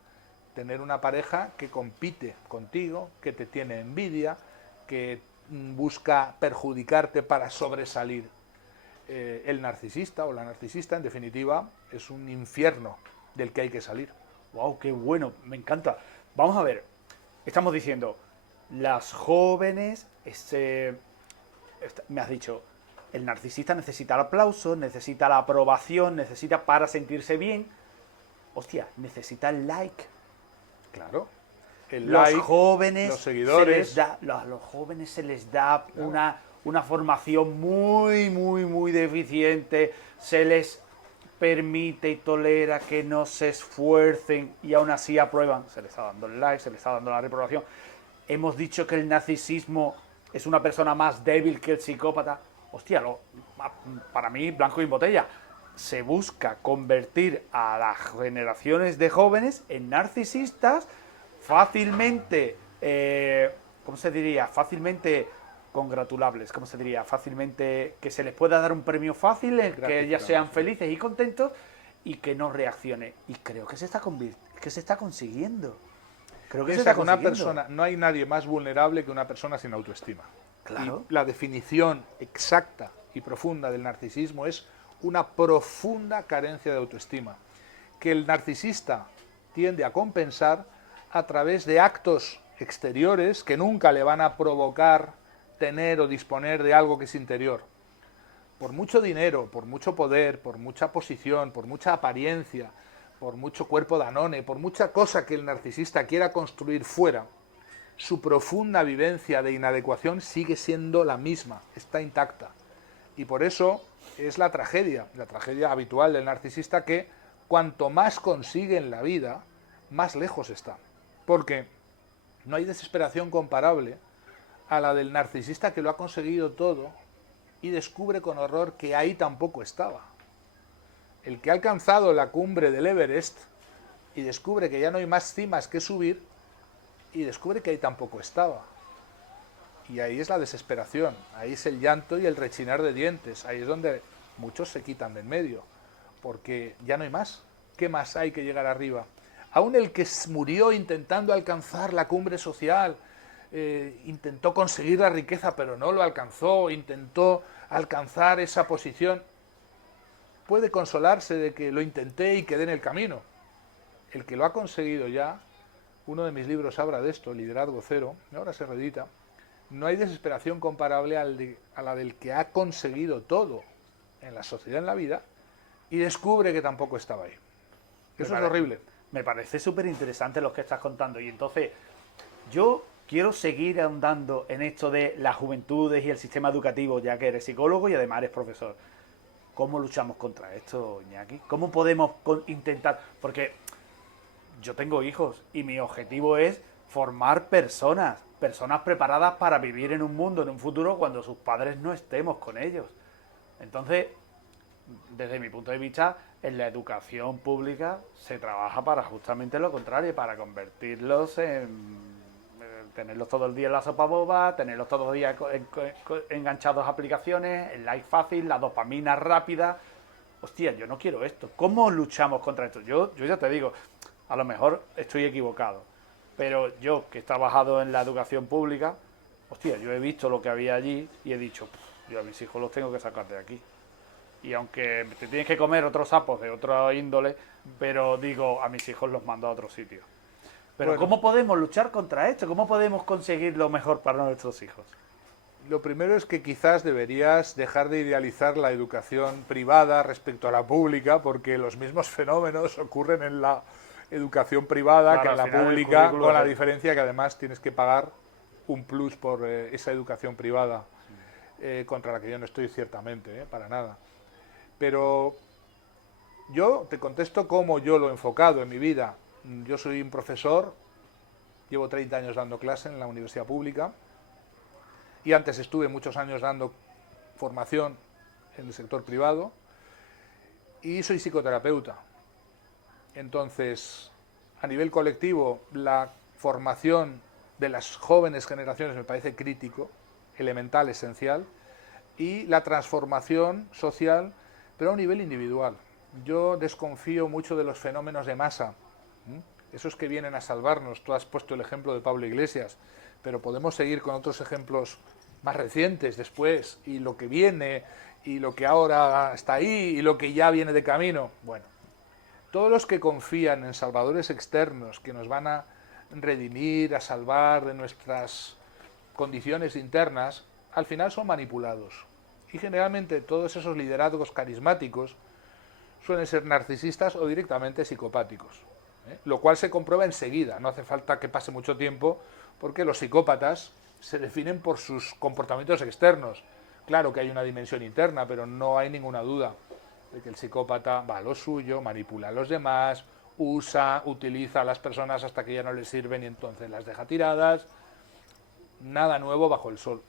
Tener una pareja que compite contigo, que te tiene envidia, que busca perjudicarte para sobresalir. El narcisista o la narcisista, en definitiva, es un infierno del que hay que salir. ¡Wow! ¡Qué bueno! Me encanta. Vamos a ver. Estamos diciendo, las jóvenes, me has dicho, el narcisista necesita el aplauso, necesita la aprobación, necesita para sentirse bien. Hostia, necesita el like. Claro. El like, jóvenes, los seguidores. Los jóvenes se les da claro, una formación muy deficiente, se les permite y tolera que no se esfuercen y aún así aprueban. Se les está dando el like, se les está dando la reprobación. Hemos dicho que el narcisismo es una persona más débil que el psicópata. Hostia, para mí, blanco y en botella. Se busca convertir a las generaciones de jóvenes en narcisistas fácilmente, ¿cómo se diría? Fácilmente congratulables, ¿cómo se diría? Fácilmente, que se les pueda dar un premio fácil, que ellas sean felices y contentos y que no reaccione. Y creo que se está consiguiendo. Creo que se está Piensa que una consiguiendo. persona, no hay nadie más vulnerable que una persona sin autoestima. Claro. Y la definición exacta y profunda del narcisismo es una profunda carencia de autoestima, que el narcisista tiende a compensar a través de actos exteriores que nunca le van a provocar tener o disponer de algo que es interior. Por mucho dinero, por mucho poder, por mucha posición, por mucha apariencia, por mucho cuerpo Danone, por mucha cosa que el narcisista quiera construir fuera, su profunda vivencia de inadecuación sigue siendo la misma, está intacta. Y por eso es la tragedia habitual del narcisista, que cuanto más consigue en la vida, más lejos está. Porque no hay desesperación comparable a la del narcisista que lo ha conseguido todo y descubre con horror que ahí tampoco estaba. El que ha alcanzado la cumbre del Everest y descubre que ya no hay más cimas que subir y descubre que ahí tampoco estaba. Y ahí es la desesperación, ahí es el llanto y el rechinar de dientes, ahí es donde muchos se quitan de en medio, porque ya no hay más. ¿Qué más hay que llegar arriba? Aún el que murió intentando alcanzar la cumbre social, intentó conseguir la riqueza pero no lo alcanzó, intentó alcanzar esa posición, puede consolarse de que lo intenté y quedé en el camino. El que lo ha conseguido ya, uno de mis libros habla de esto, Liderazgo Cero, y ahora se reedita, no hay desesperación comparable a la del que ha conseguido todo en la sociedad, en la vida, y descubre que tampoco estaba ahí. Eso es horrible. Me parece súper interesante lo que estás contando. Y entonces, yo quiero seguir ahondando en esto de las juventudes y el sistema educativo, ya que eres psicólogo y además eres profesor. ¿Cómo luchamos contra esto, Iñaki? ¿Cómo podemos intentar? Porque yo tengo hijos y mi objetivo es formar personas preparadas para vivir en un mundo, en un futuro, cuando sus padres no estemos con ellos. Entonces, desde mi punto de vista, en la educación pública se trabaja para justamente lo contrario, para convertirlos en tenerlos todo el día en la sopa boba, tenerlos todo el día enganchados a aplicaciones, el like fácil, la dopamina rápida. Hostia, yo no quiero esto. ¿Cómo luchamos contra esto? Yo ya te digo, a lo mejor estoy equivocado, pero yo que he trabajado en la educación pública, hostia, yo he visto lo que había allí y he dicho, yo a mis hijos los tengo que sacar de aquí. Y aunque te tienes que comer otros sapos de otra índole, pero digo, a mis hijos los mando a otro sitio. Pero bueno, ¿cómo podemos luchar contra esto? ¿Cómo podemos conseguir lo mejor para nuestros hijos? Lo primero es que quizás deberías dejar de idealizar la educación privada respecto a la pública, porque los mismos fenómenos ocurren en la educación privada, claro, que en la pública, con la diferencia que además tienes que pagar un plus por esa educación privada, contra la que yo no estoy ciertamente, para nada. Pero yo te contesto cómo yo lo he enfocado en mi vida. Yo soy un profesor, llevo 30 años dando clase en la universidad pública y antes estuve muchos años dando formación en el sector privado y soy psicoterapeuta. Entonces, a nivel colectivo, la formación de las jóvenes generaciones me parece crítico, elemental, esencial, y la transformación social, pero a un nivel individual. Yo desconfío mucho de los fenómenos de masa, esos que vienen a salvarnos. Tú has puesto el ejemplo de Pablo Iglesias, pero podemos seguir con otros ejemplos más recientes después, y lo que viene, y lo que ahora está ahí, y lo que ya viene de camino. Bueno, todos los que confían en salvadores externos que nos van a redimir, a salvar de nuestras condiciones internas, al final son manipulados. Y generalmente todos esos liderazgos carismáticos suelen ser narcisistas o directamente psicopáticos, lo cual se comprueba enseguida, no hace falta que pase mucho tiempo, porque los psicópatas se definen por sus comportamientos externos. Claro que hay una dimensión interna, pero no hay ninguna duda de que el psicópata va a lo suyo, manipula a los demás, utiliza a las personas hasta que ya no les sirven y entonces las deja tiradas. Nada nuevo bajo el sol.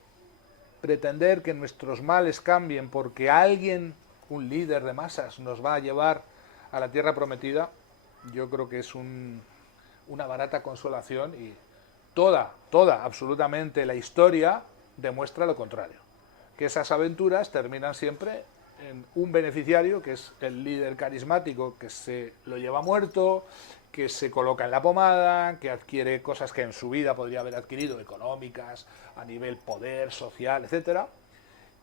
Pretender que nuestros males cambien porque alguien, un líder de masas, nos va a llevar a la tierra prometida, yo creo que es una barata consolación, y toda, absolutamente la historia demuestra lo contrario, que esas aventuras terminan siempre en un beneficiario, que es el líder carismático, que se lo lleva muerto, que se coloca en la pomada, que adquiere cosas que en su vida podría haber adquirido, económicas, a nivel poder, social, etcétera,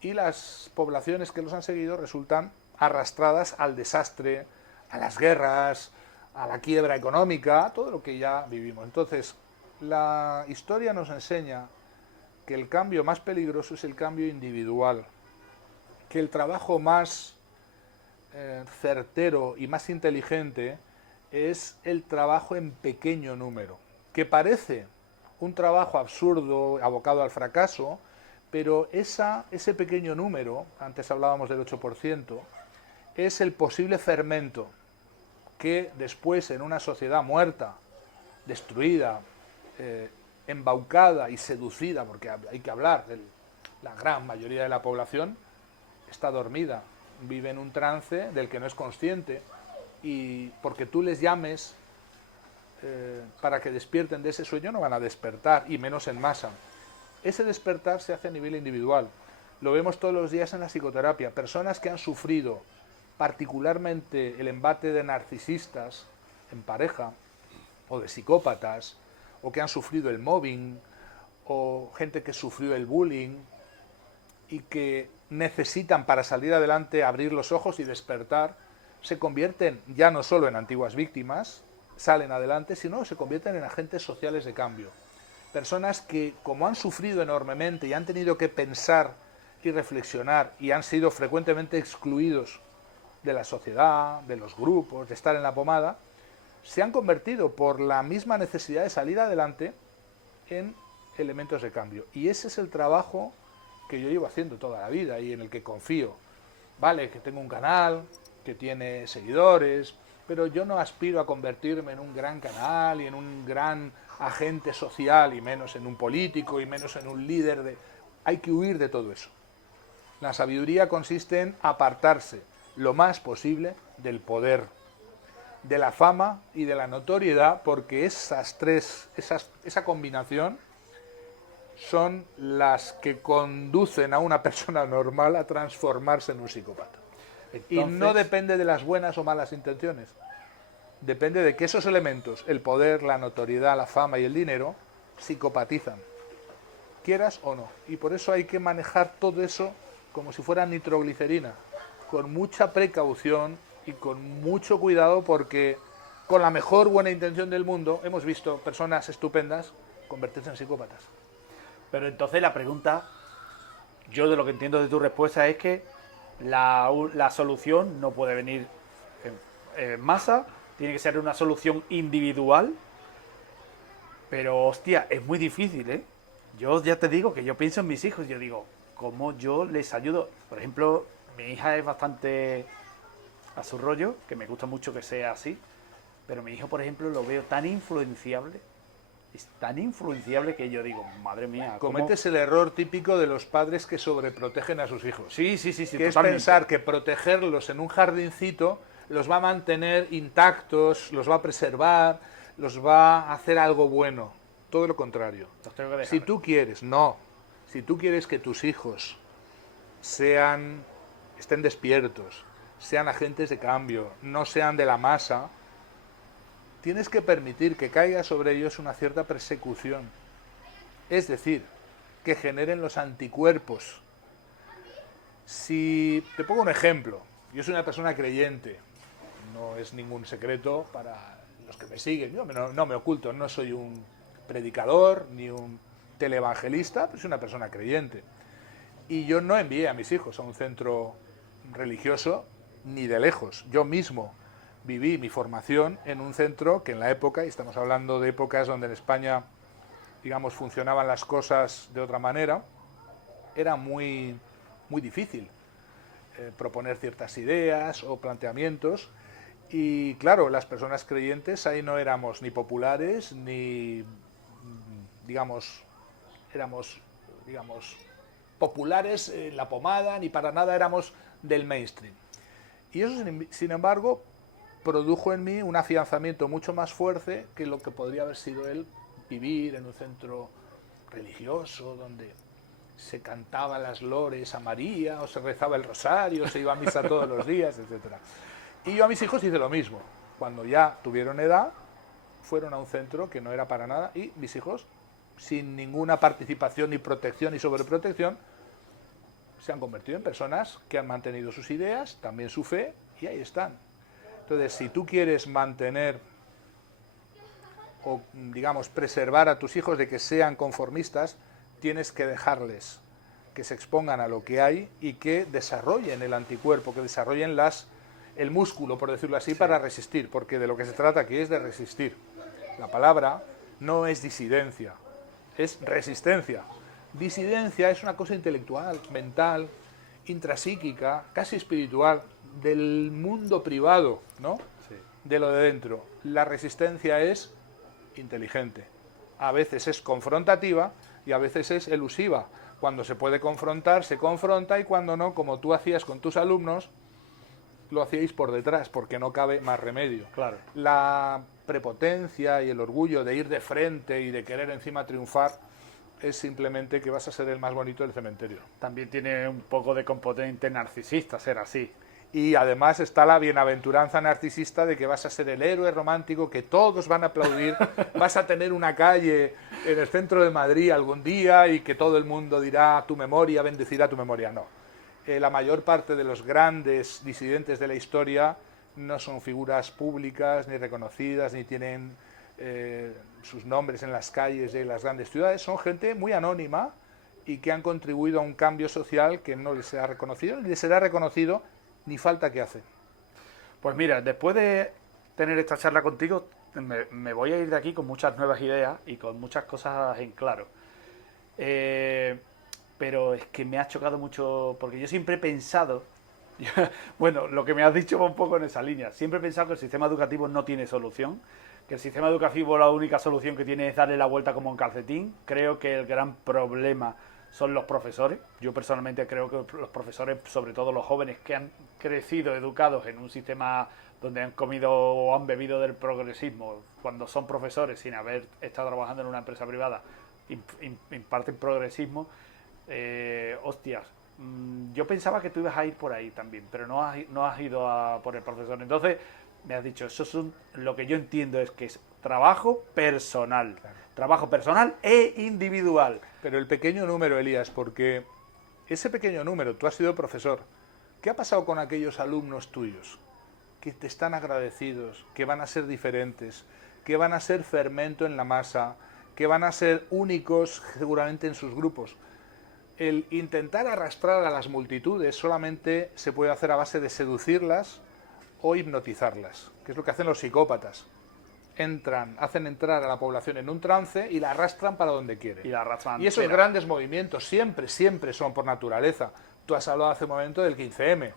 y las poblaciones que los han seguido resultan arrastradas al desastre, a las guerras, a la quiebra económica, todo lo que ya vivimos. Entonces, la historia nos enseña que el cambio más peligroso es el cambio individual, que el trabajo más certero y más inteligente es el trabajo en pequeño número, que parece un trabajo absurdo, abocado al fracaso, pero ese pequeño número, antes hablábamos del 8%, es el posible fermento que después en una sociedad muerta, destruida, embaucada y seducida, porque hay que hablar de la gran mayoría de la población, está dormida, vive en un trance del que no es consciente, y porque tú les llames para que despierten de ese sueño no van a despertar, y menos en masa. Ese despertar se hace a nivel individual. Lo vemos todos los días en la psicoterapia. Personas que han sufrido particularmente el embate de narcisistas en pareja, o de psicópatas, o que han sufrido el mobbing, o gente que sufrió el bullying, y que necesitan para salir adelante abrir los ojos y despertar, se convierten ya no solo en antiguas víctimas, salen adelante, sino se convierten en agentes sociales de cambio. Personas que, como han sufrido enormemente y han tenido que pensar y reflexionar y han sido frecuentemente excluidos de la sociedad, de los grupos, de estar en la pomada, se han convertido por la misma necesidad de salir adelante en elementos de cambio. Y ese es el trabajo que yo llevo haciendo toda la vida y en el que confío. Vale, que tengo un canal, que tiene seguidores, pero yo no aspiro a convertirme en un gran canal y en un gran agente social, y menos en un político, y menos en un líder de... Hay que huir de todo eso. La sabiduría consiste en apartarse lo más posible del poder, de la fama y de la notoriedad, porque esa combinación son las que conducen a una persona normal a transformarse en un psicópata. Entonces, y no depende de las buenas o malas intenciones. Depende de que esos elementos, el poder, la notoriedad, la fama y el dinero, psicopatizan, quieras o no. Y por eso hay que manejar todo eso como si fuera nitroglicerina, con mucha precaución y con mucho cuidado, porque con la mejor buena intención del mundo hemos visto personas estupendas convertirse en psicópatas. Pero entonces la pregunta, yo de lo que entiendo de tu respuesta es que la solución no puede venir en masa, tiene que ser una solución individual, pero hostia, es muy difícil, ¿eh? Yo ya te digo que yo pienso en mis hijos, yo digo, ¿cómo yo les ayudo? Por ejemplo, mi hija es bastante a su rollo, que me gusta mucho que sea así, pero mi hijo, por ejemplo, lo veo tan influenciable, es tan influenciable que yo digo, madre mía, ¿cómo? Cometes el error típico de los padres que sobreprotegen a sus hijos. Sí, que totalmente. Es pensar que protegerlos en un jardincito los va a mantener intactos, los va a preservar, los va a hacer algo bueno. Todo lo contrario. Si tú quieres que tus hijos estén despiertos, sean agentes de cambio, no sean de la masa, tienes que permitir que caiga sobre ellos una cierta persecución. Es decir, que generen los anticuerpos. Si te pongo un ejemplo, yo soy una persona creyente, no es ningún secreto para los que me siguen, yo no me oculto, no soy un predicador ni un televangelista, pero soy una persona creyente. Y yo no envié a mis hijos a un centro religioso ni de lejos. Yo mismo viví mi formación en un centro que en la época, y estamos hablando de épocas donde en España, digamos, funcionaban las cosas de otra manera, era muy, muy difícil proponer ciertas ideas o planteamientos. Y claro, las personas creyentes ahí no éramos ni populares, ni, éramos populares en la pomada, ni para nada éramos del mainstream. Y eso, sin embargo, produjo en mí un afianzamiento mucho más fuerte que lo que podría haber sido el vivir en un centro religioso, donde se cantaba las lores a María, o se rezaba el rosario, se iba a misa todos los días, etcétera. Y yo a mis hijos hice lo mismo. Cuando ya tuvieron edad, fueron a un centro que no era para nada, y mis hijos, sin ninguna participación, ni protección, ni sobreprotección, se han convertido en personas que han mantenido sus ideas, también su fe, y ahí están. Entonces, si tú quieres mantener o, digamos, preservar a tus hijos de que sean conformistas, tienes que dejarles que se expongan a lo que hay y que desarrollen el anticuerpo, que desarrollen el músculo, por decirlo así, sí, para resistir, porque de lo que se trata aquí es de resistir. La palabra no es disidencia, es resistencia. Disidencia es una cosa intelectual, mental, intrapsíquica, casi espiritual, del mundo privado, ¿no? Sí. De lo de dentro. La resistencia es inteligente. A veces es confrontativa y a veces es elusiva. Cuando se puede confrontar, se confronta, y cuando no, como tú hacías con tus alumnos, lo hacíais por detrás, porque no cabe más remedio. Claro. La prepotencia y el orgullo de ir de frente y de querer encima triunfar es simplemente que vas a ser el más bonito del cementerio. También tiene un poco de componente narcisista ser así. Y además está la bienaventuranza narcisista de que vas a ser el héroe romántico que todos van a aplaudir, vas a tener una calle en el centro de Madrid algún día y que todo el mundo dirá tu memoria, bendecirá tu memoria. No. La mayor parte de los grandes disidentes de la historia no son figuras públicas, ni reconocidas, ni tienen sus nombres en las calles de las grandes ciudades. Son gente muy anónima y que han contribuido a un cambio social que no les será reconocido, ni les será reconocido, ni falta que hace. Pues mira, después de tener esta charla contigo, me voy a ir de aquí con muchas nuevas ideas y con muchas cosas en claro. Pero es que me ha chocado mucho, porque yo siempre he pensado, bueno, lo que me has dicho va un poco en esa línea, siempre he pensado que el sistema educativo no tiene solución, que el sistema educativo la única solución que tiene es darle la vuelta como un calcetín. Creo que el gran problema son los profesores. Yo personalmente creo que los profesores, sobre todo los jóvenes que han crecido educados en un sistema donde han comido o han bebido del progresismo, cuando son profesores sin haber estado trabajando en una empresa privada, imparten progresismo. Hostias, yo pensaba que tú ibas a ir por ahí también, pero no has ido por el profesor. Entonces me has dicho, lo que yo entiendo es que es trabajo personal, claro. Trabajo personal e individual. Pero el pequeño número, Elías, porque ese pequeño número, tú has sido profesor, ¿qué ha pasado con aquellos alumnos tuyos que te están agradecidos, que van a ser diferentes, que van a ser fermento en la masa, que van a ser únicos seguramente en sus grupos? El intentar arrastrar a las multitudes solamente se puede hacer a base de seducirlas o hipnotizarlas, que es lo que hacen los psicópatas. Hacen entrar a la población en un trance y la arrastran para donde quieren. Y esos grandes movimientos siempre son por naturaleza. Tú has hablado hace un momento del 15M,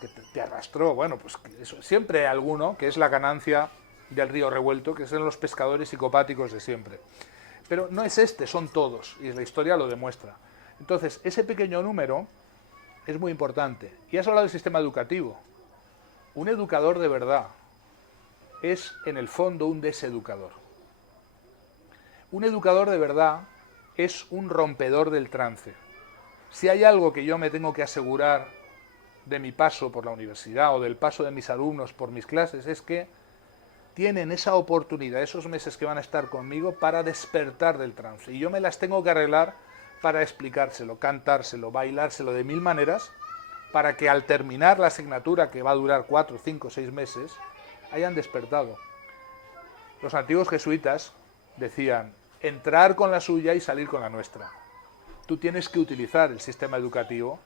que te arrastró. Bueno, pues eso, siempre hay alguno, que es la ganancia del río revuelto, que son los pescadores psicopáticos de siempre. Pero no es son todos, y la historia lo demuestra. Entonces, ese pequeño número es muy importante. Y has hablado del sistema educativo. Un educador de verdad es, en el fondo, un deseducador. Un educador de verdad es un rompedor del trance. Si hay algo que yo me tengo que asegurar de mi paso por la universidad o del paso de mis alumnos por mis clases, es que tienen esa oportunidad, esos meses que van a estar conmigo, para despertar del trance. Y yo me las tengo que arreglar para explicárselo, cantárselo, bailárselo de mil maneras, para que al terminar la asignatura, que va a durar 4, 5, 6 meses, hayan despertado. Los antiguos jesuitas decían, entrar con la suya y salir con la nuestra. Tú tienes que utilizar el sistema educativo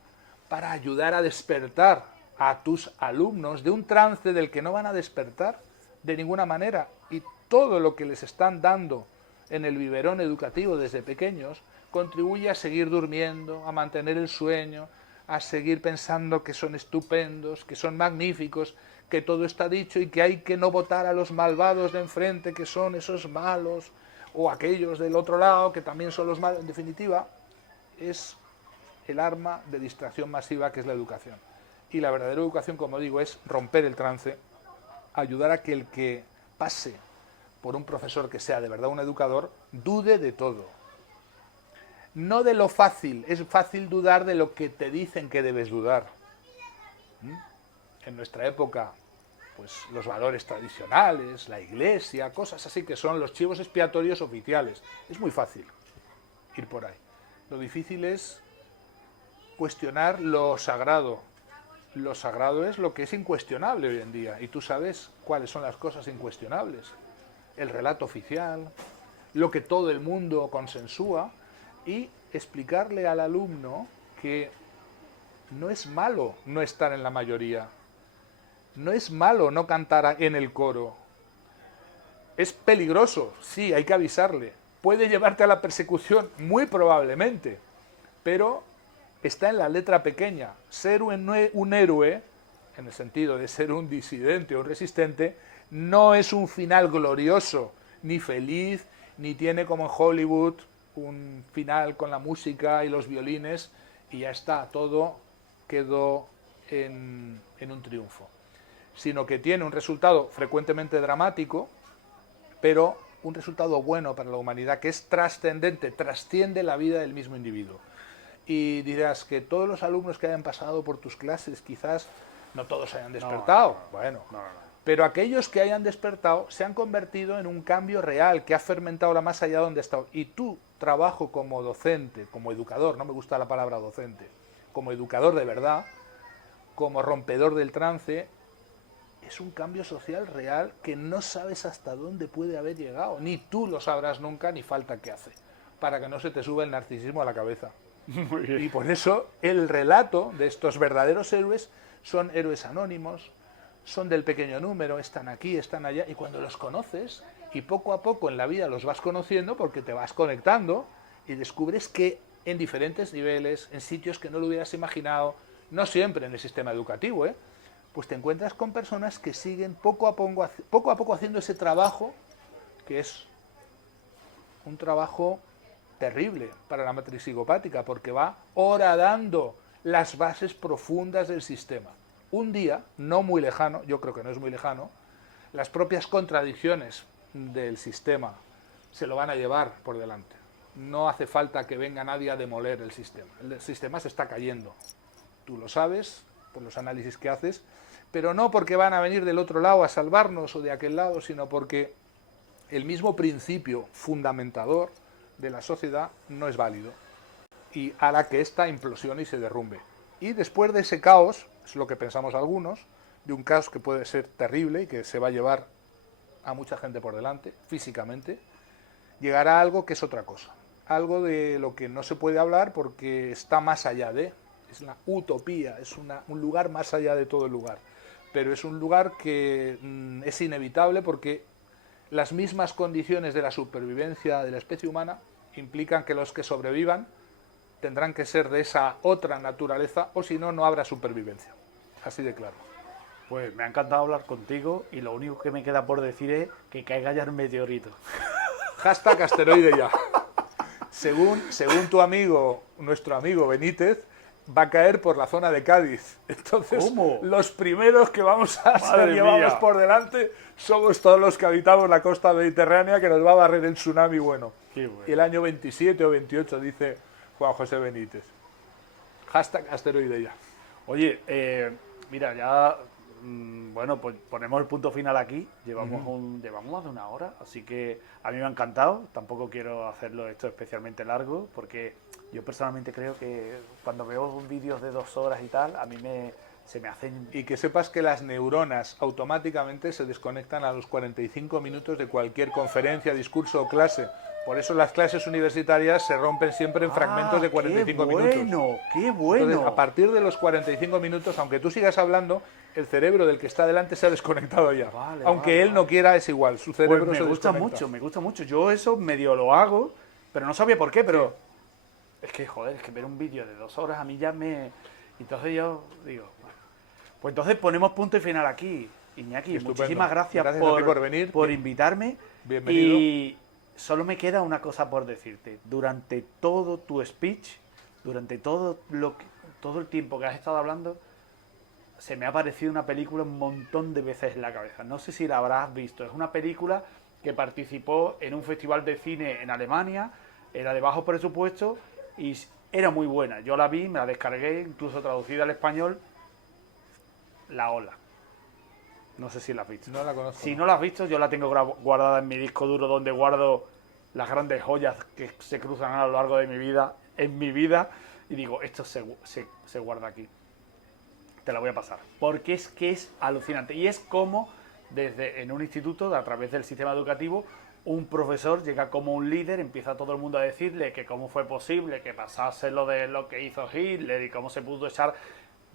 para ayudar a despertar a tus alumnos de un trance del que no van a despertar de ninguna manera. Y todo lo que les están dando en el biberón educativo desde pequeños contribuye a seguir durmiendo, a mantener el sueño, a seguir pensando que son estupendos, que son magníficos, que todo está dicho y que hay que no votar a los malvados de enfrente, que son esos malos, o aquellos del otro lado, que también son los malos. En definitiva, es el arma de distracción masiva que es la educación. Y la verdadera educación, como digo, es romper el trance, ayudar a que el que pase por un profesor que sea de verdad un educador, dude de todo. no de lo fácil, es fácil dudar de lo que te dicen que debes dudar. En nuestra época, pues los valores tradicionales, la iglesia, cosas así que son los chivos expiatorios oficiales. Es muy fácil ir por ahí. Lo difícil es cuestionar lo sagrado. Lo sagrado es lo que es incuestionable hoy en día, y tú sabes cuáles son las cosas incuestionables. El relato oficial, lo que todo el mundo consensúa, y explicarle al alumno que no es malo no estar en la mayoría, no es malo no cantar en el coro. Es peligroso, sí, hay que avisarle. Puede llevarte a la persecución, muy probablemente, pero está en la letra pequeña. Ser un héroe, en el sentido de ser un disidente o un resistente, no es un final glorioso, ni feliz, ni tiene como en Hollywood un final con la música y los violines y ya está, todo quedó en un triunfo. Sino que tiene un resultado frecuentemente dramático, pero un resultado bueno para la humanidad, que es trascendente, trasciende la vida del mismo individuo. Y dirás que todos los alumnos que hayan pasado por tus clases, quizás no todos hayan despertado, bueno, pero aquellos que hayan despertado se han convertido en un cambio real, que ha fermentado la más allá donde está. Y tu trabajo como docente, como educador, no me gusta la palabra docente, como educador de verdad, como rompedor del trance, es un cambio social real que no sabes hasta dónde puede haber llegado. Ni tú lo sabrás nunca, ni falta que hace, para que no se te suba el narcisismo a la cabeza. Y por eso el relato de estos verdaderos héroes son héroes anónimos, son del pequeño número, están aquí, están allá, y cuando los conoces, y poco a poco en la vida los vas conociendo porque te vas conectando y descubres que en diferentes niveles, en sitios que no lo hubieras imaginado, no siempre en el sistema educativo, pues te encuentras con personas que siguen poco a poco haciendo ese trabajo, que es un trabajo terrible para la matriz psicopática, porque va horadando las bases profundas del sistema. Un día, no muy lejano, yo creo que no es muy lejano, las propias contradicciones del sistema se lo van a llevar por delante. No hace falta que venga nadie a demoler el sistema. El sistema se está cayendo. Tú lo sabes por los análisis que haces, pero no porque van a venir del otro lado a salvarnos o de aquel lado, sino porque el mismo principio fundamentador de la sociedad no es válido y hará que ésta implosione y se derrumbe. Y después de ese caos, es lo que pensamos algunos, de un caos que puede ser terrible y que se va a llevar a mucha gente por delante, físicamente, llegará algo que es otra cosa. Algo de lo que no se puede hablar porque está más allá de, es la utopía, es un lugar más allá de todo el lugar. Pero es un lugar que es inevitable porque las mismas condiciones de la supervivencia de la especie humana implican que los que sobrevivan tendrán que ser de esa otra naturaleza, o si no, no habrá supervivencia. Así de claro. Pues me ha encantado hablar contigo y lo único que me queda por decir es que caiga ya el meteorito. Hashtag asteroide ya. Según tu amigo, nuestro amigo Benítez, va a caer por la zona de Cádiz. Entonces, ¿cómo? Los primeros que vamos a ser llevados por delante somos todos los que habitamos la costa mediterránea, que nos va a barrer el tsunami bueno. Qué bueno. Y el año 27 o 28, dice Juan José Benítez. Hashtag asteroide ya. Oye, mira, ya, bueno, pues ponemos el punto final aquí. Llevamos más de una hora, así que a mí me ha encantado. Tampoco quiero hacerlo esto especialmente largo, porque yo personalmente creo que cuando veo vídeos de 2 horas y tal, a mí se me hacen... Y que sepas que las neuronas automáticamente se desconectan a los 45 minutos de cualquier conferencia, discurso o clase. Por eso las clases universitarias se rompen siempre en fragmentos de 45 minutos. ¡Qué bueno! Entonces, a partir de los 45 minutos, aunque tú sigas hablando, el cerebro del que está delante se ha desconectado ya. Aunque él no quiera, es igual, su cerebro pues se desconecta. me gusta mucho. Yo eso medio lo hago, pero no sabía por qué, pero... Sí. Es que, joder, es que ver un vídeo de 2 horas a mí ya me... Entonces yo digo, bueno, pues entonces ponemos punto y final aquí. Iñaki, estupendo. Muchísimas gracias a ti por venir. por invitarme. Bienvenido. Y solo me queda una cosa por decirte. Durante todo tu speech, durante todo el tiempo que has estado hablando, se me ha aparecido una película un montón de veces en la cabeza. No sé si la habrás visto. Es una película que participó en un festival de cine en Alemania, era de bajo presupuesto, y era muy buena. Yo la vi, me la descargué, incluso traducida al español, La Ola. No sé si la has visto. No la conozco. Si no la has visto, yo la tengo guardada en mi disco duro, donde guardo las grandes joyas que se cruzan a lo largo de mi vida, en mi vida, y digo, esto se guarda aquí. Te la voy a pasar. Porque es que es alucinante. Y es como, desde en un instituto, a través del sistema educativo, un profesor llega como un líder, empieza todo el mundo a decirle que cómo fue posible que pasase lo de lo que hizo Hitler y cómo se pudo echar.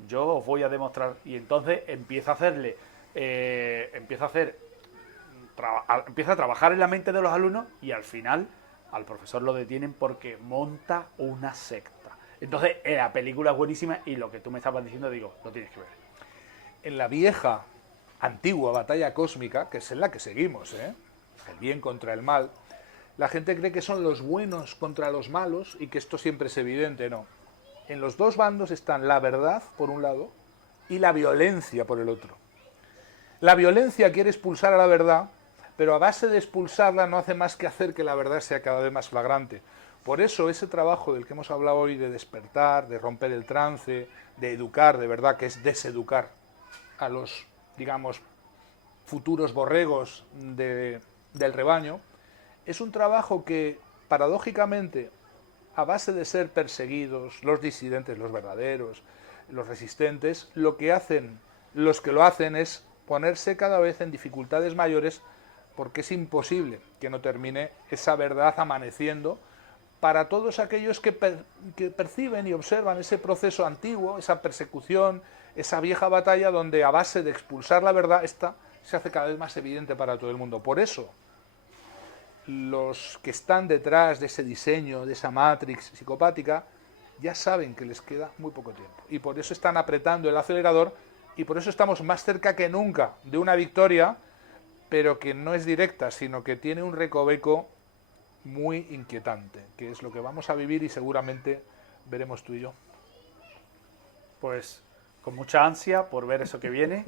Yo os voy a demostrar. Y entonces empieza a hacerle, empieza a trabajar en la mente de los alumnos, y al final al profesor lo detienen porque monta una secta. Entonces la película es buenísima, y lo que tú me estabas diciendo, digo, lo tienes que ver. En la vieja, antigua batalla cósmica, que es en la que seguimos, el bien contra el mal, la gente cree que son los buenos contra los malos y que esto siempre es evidente. No. En los dos bandos están la verdad, por un lado, y la violencia, por el otro. La violencia quiere expulsar a la verdad, pero a base de expulsarla no hace más que hacer que la verdad sea cada vez más flagrante. Por eso ese trabajo del que hemos hablado hoy, de despertar, de romper el trance, de educar, de verdad, que es deseducar a los, digamos, futuros borregos del rebaño, es un trabajo que, paradójicamente, a base de ser perseguidos, los disidentes, los verdaderos, los resistentes, lo que hacen, los que lo hacen, es ponerse cada vez en dificultades mayores, porque es imposible que no termine esa verdad amaneciendo para todos aquellos que perciben y observan ese proceso antiguo, esa persecución, esa vieja batalla donde a base de expulsar la verdad, esta se hace cada vez más evidente para todo el mundo. Por eso, los que están detrás de ese diseño, de esa matrix psicopática, ya saben que les queda muy poco tiempo. Y por eso están apretando el acelerador, y por eso estamos más cerca que nunca de una victoria, pero que no es directa, sino que tiene un recoveco muy inquietante, que es lo que vamos a vivir y seguramente veremos tú y yo. Pues con mucha ansia por ver eso que viene.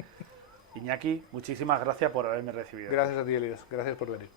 Iñaki, muchísimas gracias por haberme recibido. Gracias a ti, Elios. Gracias por venir.